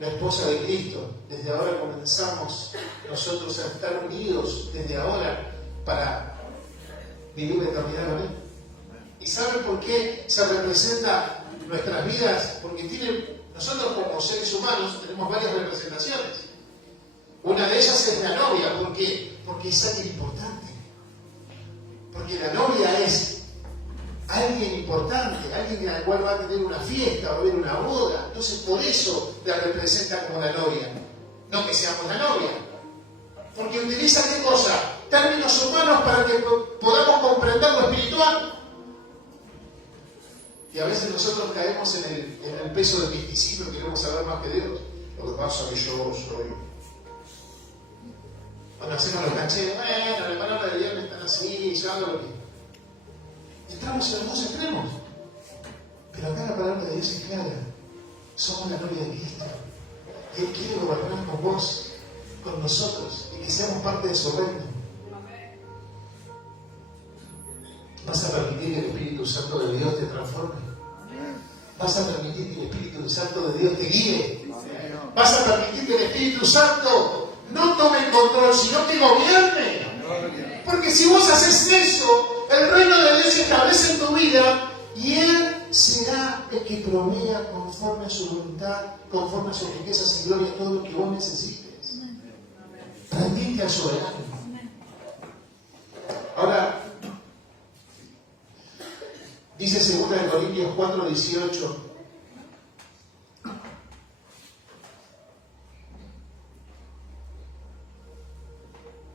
La esposa de Cristo. Desde ahora comenzamos nosotros a estar unidos, desde ahora, para vivir la eternidad con Él. ¿Y saben por qué se representa nuestras vidas? Porque nosotros como seres humanos tenemos varias representaciones. Una de ellas es la novia. ¿Por qué? Porque es alguien importante. Porque la novia es alguien importante, alguien al cual va a tener una fiesta, va a haber una boda. Entonces por eso la representa como la novia. No que seamos la novia. Porque utiliza ¿qué cosa? Términos humanos para que podamos comprender lo espiritual. Y a veces nosotros caemos en el peso del misticismo y queremos saber más que Dios. Lo que pasa es que yo soy... Cuando hacemos los cancheros, bueno, la palabra de Dios no está así, yo hago lo que... Entramos en los dos extremos. Pero acá la palabra de Dios es clara. Somos la novia de Cristo. Y Él quiere gobernar con vos, con nosotros, y que seamos parte de su reino. ¿Vas a permitir que el Espíritu Santo de Dios te transforme? ¿Vas a permitir que el Espíritu Santo de Dios te guíe? ¿Vas a permitir que el Espíritu Santo no tome el control, sino que gobierne? Porque si vos haces eso, el reino de Dios se establece en tu vida y Él será el que provea conforme a su voluntad, conforme a sus riquezas y gloria, todo lo que vos necesites. Rendite al soberano. Ahora, dice 2 Corintios 4:18.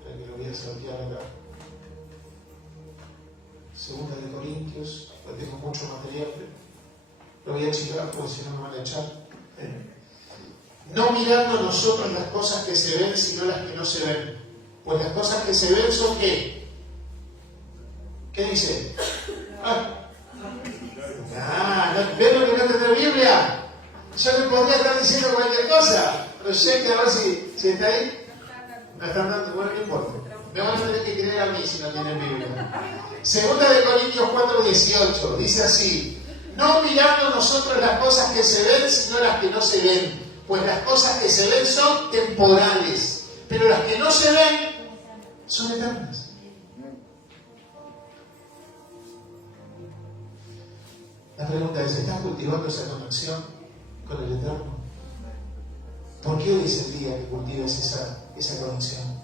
Que lo voy a saltear acá. 2 Corintios, pues tengo mucho material, lo voy a chicar porque si no me van a echar. No mirando nosotros las cosas que se ven, sino las que no se ven. Pues las cosas que se ven son ¿qué? ¿Qué dice? ¿Ven lo que no tendrá Biblia? Yo le podría estar diciendo cualquier cosa, pero sé que a ver si está ahí. Me están dando, bueno, no importa. Me van a tener que creer a mí si no tienen Biblia. 2 Corintios 4:18 dice así: no mirando nosotros las cosas que se ven, sino las que no se ven. Pues las cosas que se ven son temporales, pero las que no se ven son eternas. La pregunta es, ¿estás cultivando esa conexión con el Eterno? ¿Por qué hoy es el día que cultives esa conexión?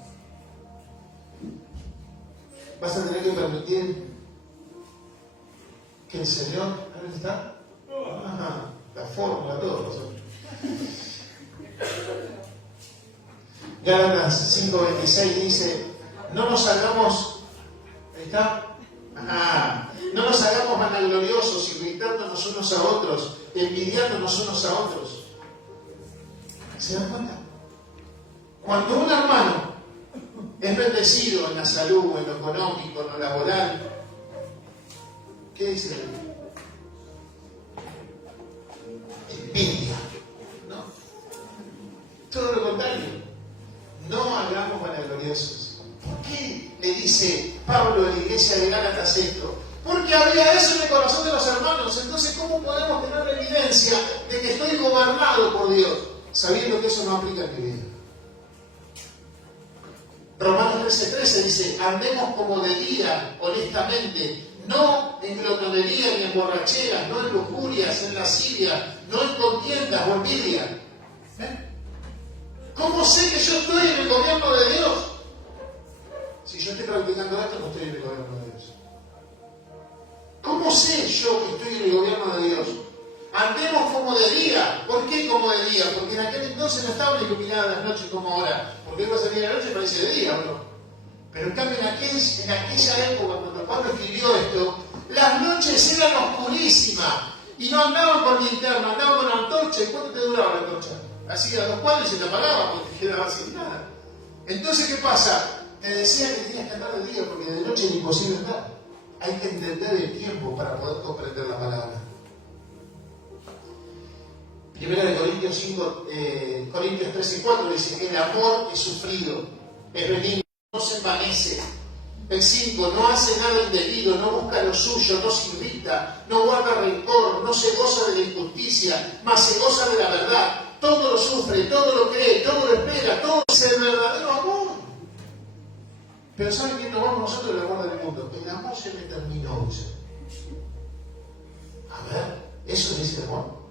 Vas a tener que permitir que el Señor, ¿dónde está? La fórmula, todo. Gálatas 5:26 dice, no nos hagamos, ¿ahí está? No nos hagamos vanagloriosos, irritándonos unos a otros, envidiándonos unos a otros. ¿Se dan cuenta? Cuando un hermano es bendecido en la salud, en lo económico, en lo laboral, ¿qué dice? Envidia. No. Todo lo contrario. No hagamos vanagloriosos. ¿Por qué le dice Pablo en la iglesia de Gálatas esto? Porque había eso en el corazón de los hermanos. Entonces, ¿cómo podemos tener la evidencia de que estoy gobernado por Dios? Sabiendo que eso no aplica en mi vida. Romanos 13:13 dice, andemos como de día, honestamente, no en glotonería ni en borracheras, no en lujurias, en lascivia, no en contiendas o envidia. ¿Cómo sé que yo estoy en el gobierno de Dios? Si yo estoy practicando esto, no estoy en el gobierno de Dios. ¿Cómo sé yo que estoy en el gobierno de Dios? Andemos como de día. ¿Por qué como de día? Porque en aquel entonces no estaban iluminadas las noches como ahora. Porque hoy va a salir la noche y parece de día, ¿no? Pero en cambio en aquella época, cuando Pablo escribió esto, las noches eran oscurísimas. Y no andaban con linterna, andaban con antorcha. ¿Y cuánto te duraba la antorcha? Así a 2 cuadros y se te apagaba porque te quedaba sin nada. Entonces, ¿qué pasa? Te decía que tenías que andar de día porque de noche es imposible andar. Hay que entender el tiempo para poder comprender la palabra. 1 Corintios 13:4 dice, el amor es sufrido, es benigno, no se envanece. El 5, no hace nada indebido, no busca lo suyo, no se irrita, no guarda rencor, no se goza de la injusticia, mas se goza de la verdad. Todo lo sufre, todo lo cree, todo lo espera, todo es el verdadero amor. Pero ¿saben quién nos vamos nosotros del amor del mundo? El amor se me terminó, dice. A ver, ¿eso es el amor?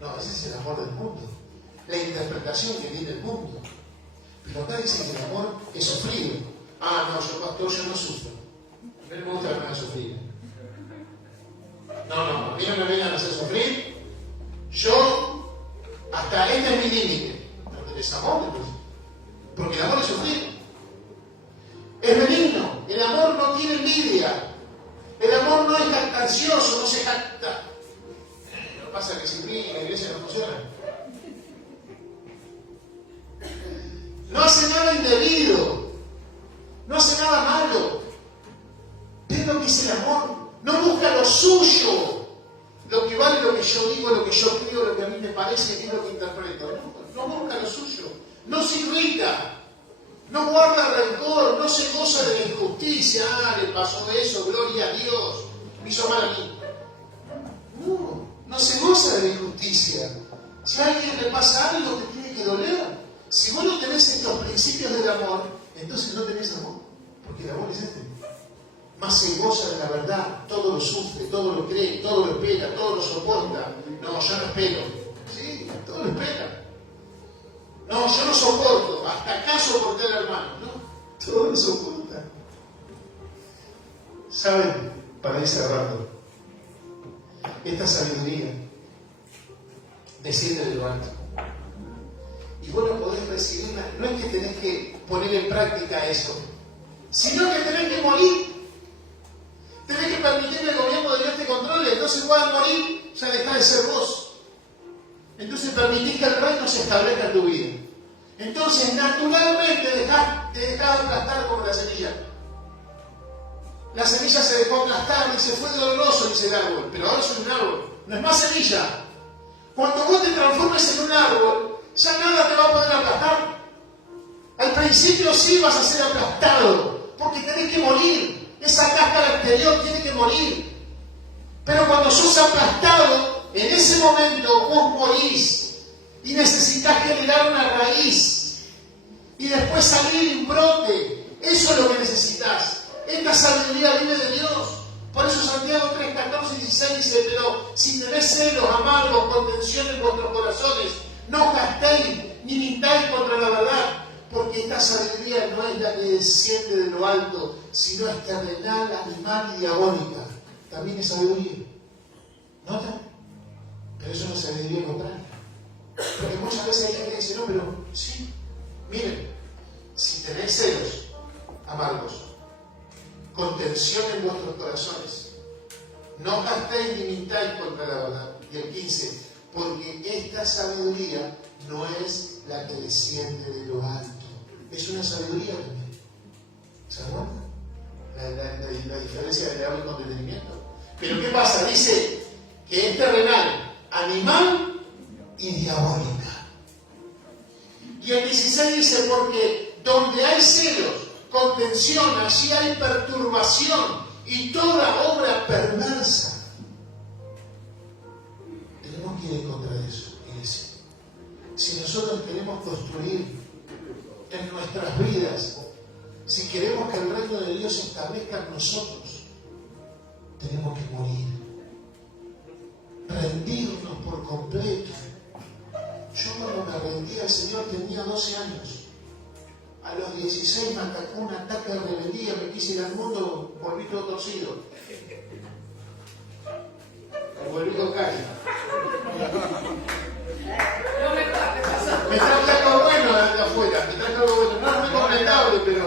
No, ese es el amor del mundo. La interpretación que tiene el mundo. Pero acá dice que el amor es sufrido. No, yo pastor, yo no sufro. A mí no me gusta que me hagan sufrir. No, a mí no me vengan a hacer sufrir. Yo, hasta este es mi límite. No tenés amor, entonces. Porque el amor es sufrir. Es benigno. El amor no tiene envidia. El amor no es jactancioso, no se jacta. No pasa que sin mí la iglesia no funciona. No hace nada indebido. No hace nada malo. ¿Ves lo que es el amor? No busca lo suyo. Lo que vale, lo que yo digo, lo que yo creo, lo que a mí me parece, es lo que interpreto. No busca lo suyo. No se irrita. No guarda rencor. No se goza de la injusticia. Le pasó de eso, gloria a Dios. Me hizo mal a mí. No se goza de la injusticia. Si a alguien le pasa algo, te tiene que doler. Si vos no tenés estos principios del amor, entonces no tenés amor. Porque el amor es este. más se goza de la verdad, todo lo sufre, todo lo cree, todo lo espera, todo lo soporta. No, yo no espero. Sí, todo lo espera. No, yo no soporto, hasta acá soporté al hermano. No, todo lo soporta. ¿Saben? Para ir cerrando, esta sabiduría desciende de lo alto. Y vos no podés recibirla, no es que tenés que poner en práctica eso, sino que tenés que morir. Tenés que permitir que el gobierno de Dios te controle, entonces puedas morir, ya dejás de ser vos. Entonces permitís que el reino se establezca en tu vida. Entonces naturalmente te dejás aplastar como la semilla. La semilla se dejó aplastar y se fue doloroso, dice el árbol, pero ahora es un árbol, no es más semilla. Cuando vos te transformes en un árbol, ya nada te va a poder aplastar. Al principio sí vas a ser aplastado, porque tenés que morir. Esa cáscara exterior tiene que morir. Pero cuando sos aplastado, en ese momento vos morís y necesitas generar una raíz y después salir un brote. Eso es lo que necesitas. Esta sabiduría viene de Dios. Por eso Santiago 3, 14 y 16 dice: pero si tenéis celos, amargos, contención en vuestros corazones, no gastéis ni mintáis contra la verdad, porque esta sabiduría no es la que desciende de lo alto, sino es terrenal, animal y diabólica. También es sabiduría. ¿Nota? Pero eso no es sabiduría contraria. Porque muchas veces hay gente que dice: no, pero sí, miren, si tenéis celos, amargos, contención en vuestros corazones, no gastéis ni mintáis contra la verdad. Y el 15, porque esta sabiduría no es la que desciende de lo alto. Es una sabiduría también. ¿Se dan cuenta? La diferencia de leal y contenimiento. Pero ¿qué pasa? Dice que es terrenal, animal y diabólica. Y el 16 dice: porque donde hay celos, contención, allí hay perturbación y toda obra perversa. Tenemos que ir en contra de eso, iglesia. Si nosotros queremos construir en nuestras vidas, si queremos que el reino de Dios se establezca en nosotros, tenemos que morir, rendirnos por completo. Yo cuando me rendí al Señor tenía 12 años. A los 16 me atacó un ataque de rebeldía, me quise ir al mundo, volví todo torcido. Me volví con Cari. Me traje algo bueno de afuera, me traje algo bueno. No es muy comentable, pero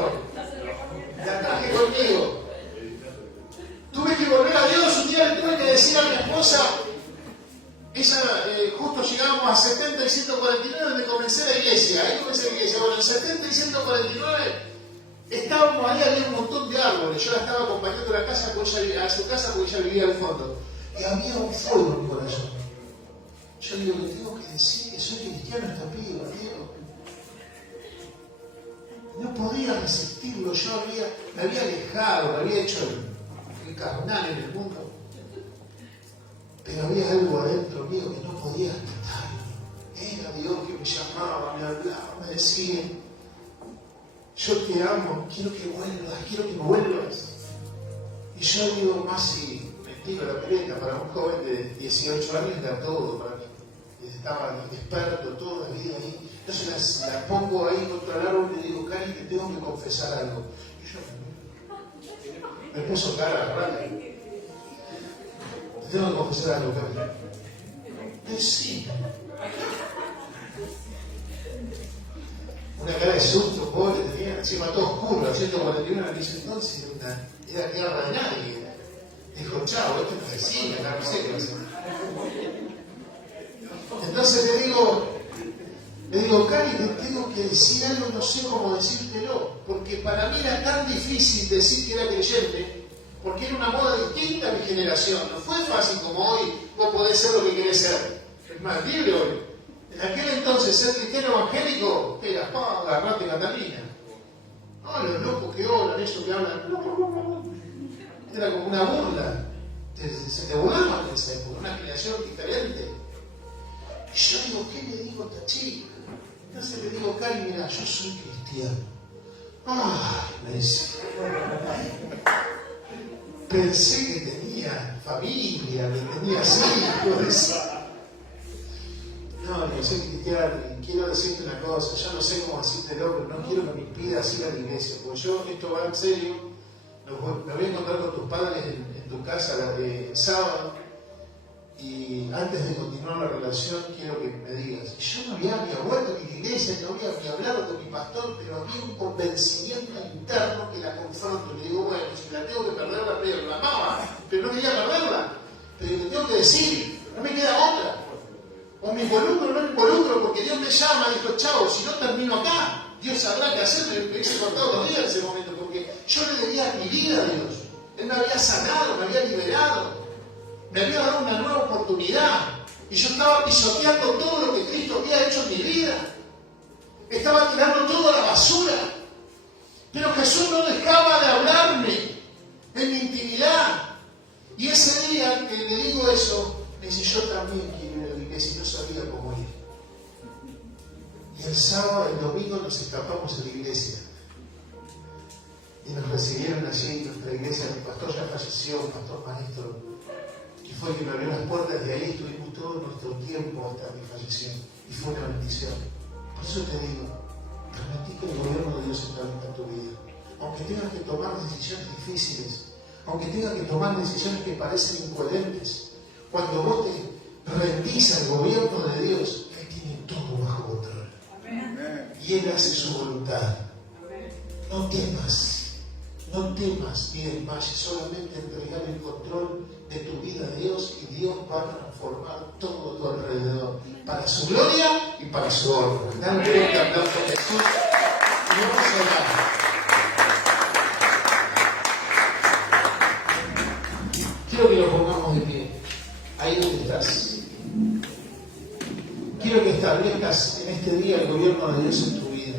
la traje conmigo. Tuve que volver a Dios, un día le tuve que decir a mi esposa, justo llegamos a 70 y 149 donde comencé la iglesia. Ahí comencé la iglesia. Bueno, en 70 y 149 estábamos ahí, había un montón de árboles. Yo la estaba acompañando a la casa, a su casa, porque ella vivía al fondo. Y había un fuego en mi corazón. Yo digo, le tengo que decir que soy cristiano a esta piba, Diego. No podía resistirlo. Yo me había alejado, me había hecho el carnal en el mundo. Pero había algo adentro mío que no podía quitarlo. Era Dios que me llamaba, me hablaba, me decía: yo te amo, quiero que me vuelvas. Y yo digo, más si me tiro la pelota. Para un joven de 18 años era todo para mí. Estaba experto toda la vida ahí. Entonces la pongo ahí contra el árbol y le digo: Cari, te tengo que confesar algo. Y yo me puso cara rara. Te tengo que confesar algo, Cari. Sí. Una cara de susto, pobre, tenía encima todo oscuro, al 141 en ese entonces, era tierra de nadie. Dijo: chao, esto no se sigue, la receta. Entonces le digo, Cari, te tengo que decir algo, no sé cómo decírtelo, porque para mí era tan difícil decir que era creyente, porque era una moda distinta a mi generación. No fue fácil como hoy vos podés ser lo que querés ser. Es más, libre hoy. En aquel entonces ser cristiano evangélico era agarrate Catalina. No, los locos que oran, eso que hablan. Era como una burla. Se te burlaban en esa época, una generación diferente. Y yo digo, ¿qué le digo a esta chica? Entonces le digo: Cari, mira, yo soy cristiano. Me dice. pensé que tenía familia, que tenía hijos. No, yo soy cristiano y quiero decirte una cosa, yo no sé cómo decírtelo, pero no quiero que me impidas ir a la iglesia, porque yo, esto va en serio, me voy a encontrar con tus padres en tu casa el sábado, y antes de continuar la relación quiero que me digas, yo no había ni vuelto ni a la iglesia, no había ni hablado con mi pastor, pero había un convencimiento interno que la confronto, y le digo, bueno, si la tengo que perder la amaba, pero no quería perderla, pero le tengo que decir, no me queda otra. O me involucro o no me involucro, porque Dios me llama y dijo, chao, si no termino acá, Dios sabrá qué hacer, me hubiese cortado los días en ese momento, porque yo le debía mi vida a Dios. Él me había sanado, me había liberado, me había dado una nueva oportunidad, y yo estaba pisoteando todo lo que Cristo había hecho en mi vida. Estaba tirando todo a la basura. Pero Jesús no dejaba de hablarme en mi intimidad. Y ese día que le digo eso, me dice, yo también quiero ir a la iglesia y no sabía cómo ir. Y el sábado, el domingo nos escapamos de la iglesia. Y nos recibieron allí en nuestra iglesia. Mi pastor ya falleció, un pastor maestro, que fue el que me abrió las puertas. De ahí estuvimos todo nuestro tiempo hasta mi fallecimiento. Y fue una bendición. Por eso te digo, permití que el gobierno de Dios establezca en tu vida. Aunque tengas que tomar decisiones difíciles, aunque tengas que tomar decisiones que parecen incoherentes, cuando vos te rendís al gobierno de Dios, Él tiene todo bajo control. Amén. Y Él hace su voluntad. Amén. No temas ni desmayes, solamente entregar el control de tu vida a Dios y Dios va a transformar todo tu alrededor para su gloria y para su honra. Dale un fuerte aplauso a Jesús y vamos a orar. Quiero que lo pongamos de pie, ahí donde estás. Quiero que establezcas en este día el gobierno de Dios en tu vida.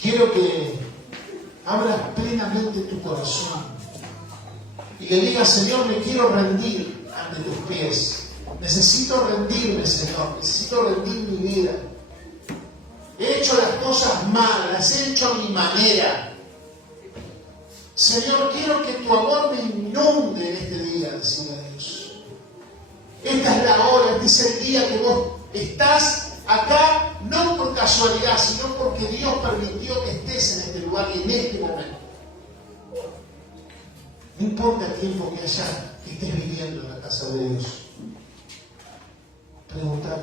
Quiero que abras plenamente tu corazón y le digas, Señor, me quiero rendir ante tus pies. Necesito rendirme, Señor, necesito rendir mi vida. He hecho las cosas mal, las he hecho a mi manera. Señor, quiero que tu amor me inunde en este día, decía Dios. Esta es la hora, este es el día que vos estás acá, no por casualidad, sino porque Dios permitió que estés en este lugar y en este momento. No importa el tiempo que estés viviendo en la casa de Dios. Pregúntate,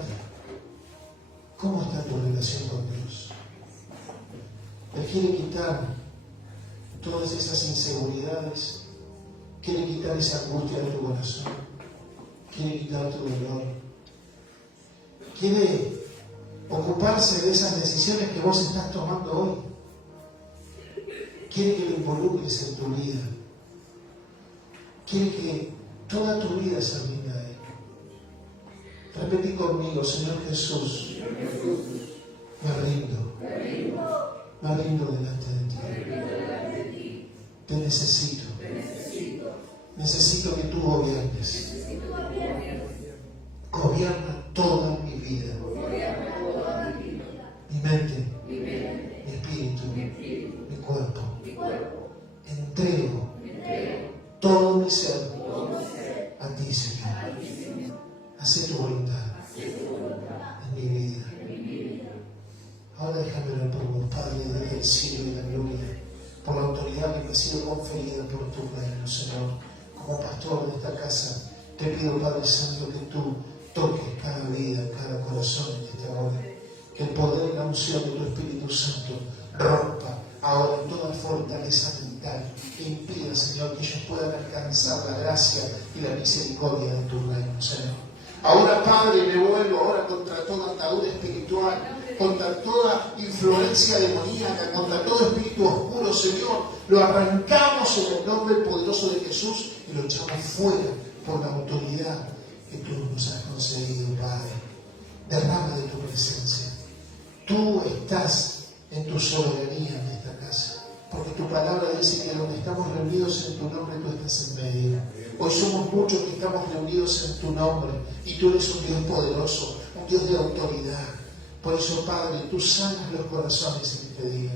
¿cómo está tu relación con Dios? Él quiere quitar todas esas inseguridades, quiere quitar esa angustia de tu corazón, quiere quitar tu dolor, quiere ocuparse de esas decisiones que vos estás tomando hoy, quiere que lo involucres en tu vida, quiere que toda tu vida se rinda a Él. Repetí conmigo, Señor Jesús, me rindo delante de ti. Te necesito. Necesito que tú gobiernes. Gobierna toda mi vida. Mi mente, mi espíritu, mi cuerpo. Entrego todo mi ser a ti, Señor. Haz tu voluntad en mi vida. Ahora déjame orar por vos, Padre, desde el cielo y la gloria, por la autoridad que me ha sido conferida por tu reino, Señor. Como pastor de esta casa, te pido, Padre Santo, que tú toques cada vida, cada corazón en esta hora. Que el poder y la unción de tu Espíritu Santo rompa ahora toda fortaleza mental que impida, Señor, que ellos puedan alcanzar la gracia y la misericordia de tu reino, Señor. Ahora, Padre, me vuelvo ahora contra toda atadura espiritual, contra toda influencia demoníaca, contra todo espíritu oscuro, Señor. Lo arrancamos en el nombre poderoso de Jesús y lo echamos fuera por la autoridad que tú nos has concedido, Padre. Derrama de tu presencia. Tú estás en tu soberanía en esta casa, porque tu palabra dice que donde estamos reunidos en tu nombre, tú estás en medio. Hoy somos muchos que estamos reunidos en tu nombre y tú eres un Dios poderoso, un Dios de autoridad. Por eso, Padre, tú sanas los corazones en este día.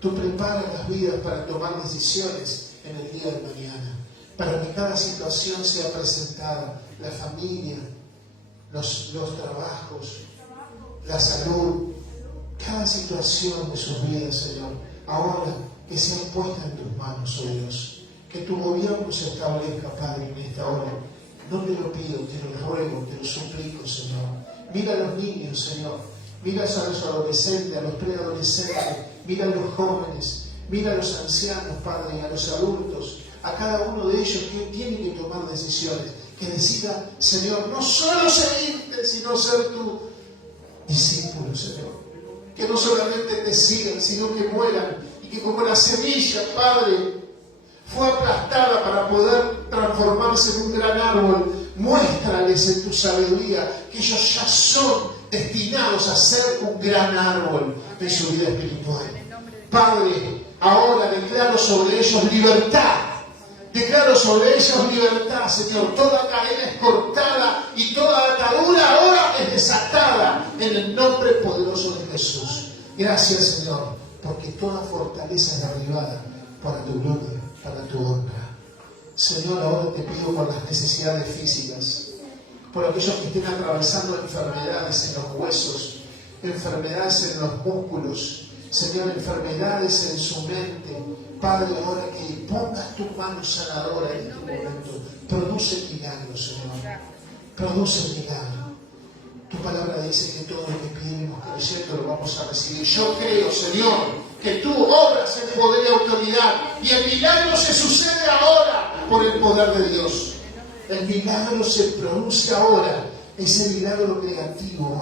Tú preparas las vidas para tomar decisiones en el día de mañana, para que cada situación sea presentada, la familia, los trabajos, la salud, cada situación de sus vidas, Señor, ahora que sea puesta en tus manos, oh Dios, que tu gobierno se establezca, Padre, en esta hora. No te lo pido, te lo ruego, te lo suplico, Señor. Mira a los niños, Señor. Mira a los adolescentes, a los preadolescentes. Mira a los jóvenes. Mira a los ancianos, Padre, a los adultos. A cada uno de ellos que tiene que tomar decisiones. Que decida, Señor, no solo seguirte, sino ser tu discípulo, Señor. Que no solamente te sigan, sino que mueran. Y que como la semilla, Padre, fue aplastada para poder transformarse en un gran árbol, muéstrales en tu sabiduría que ellos ya son destinados a ser un gran árbol en su vida espiritual. Padre, ahora declaro sobre ellos libertad. Declaro sobre ellos libertad, Señor. Toda cadena es cortada y toda atadura ahora es desatada en el nombre poderoso de Jesús. Gracias, Señor, porque toda fortaleza es derribada para tu gloria, para tu honra. Señor, ahora te pido por las necesidades físicas, por aquellos que estén atravesando enfermedades en los huesos, enfermedades en los músculos, Señor, enfermedades en su mente. Padre, ahora que pongas tu mano sanadora en este momento, produce milagros, Señor, produce milagros. Tu palabra dice que todo lo que pidamos creyendo lo vamos a recibir. Yo creo, Señor, que tú obras en poder y autoridad y el milagro se sucede ahora por el poder de Dios. El milagro se produce ahora, ese milagro creativo.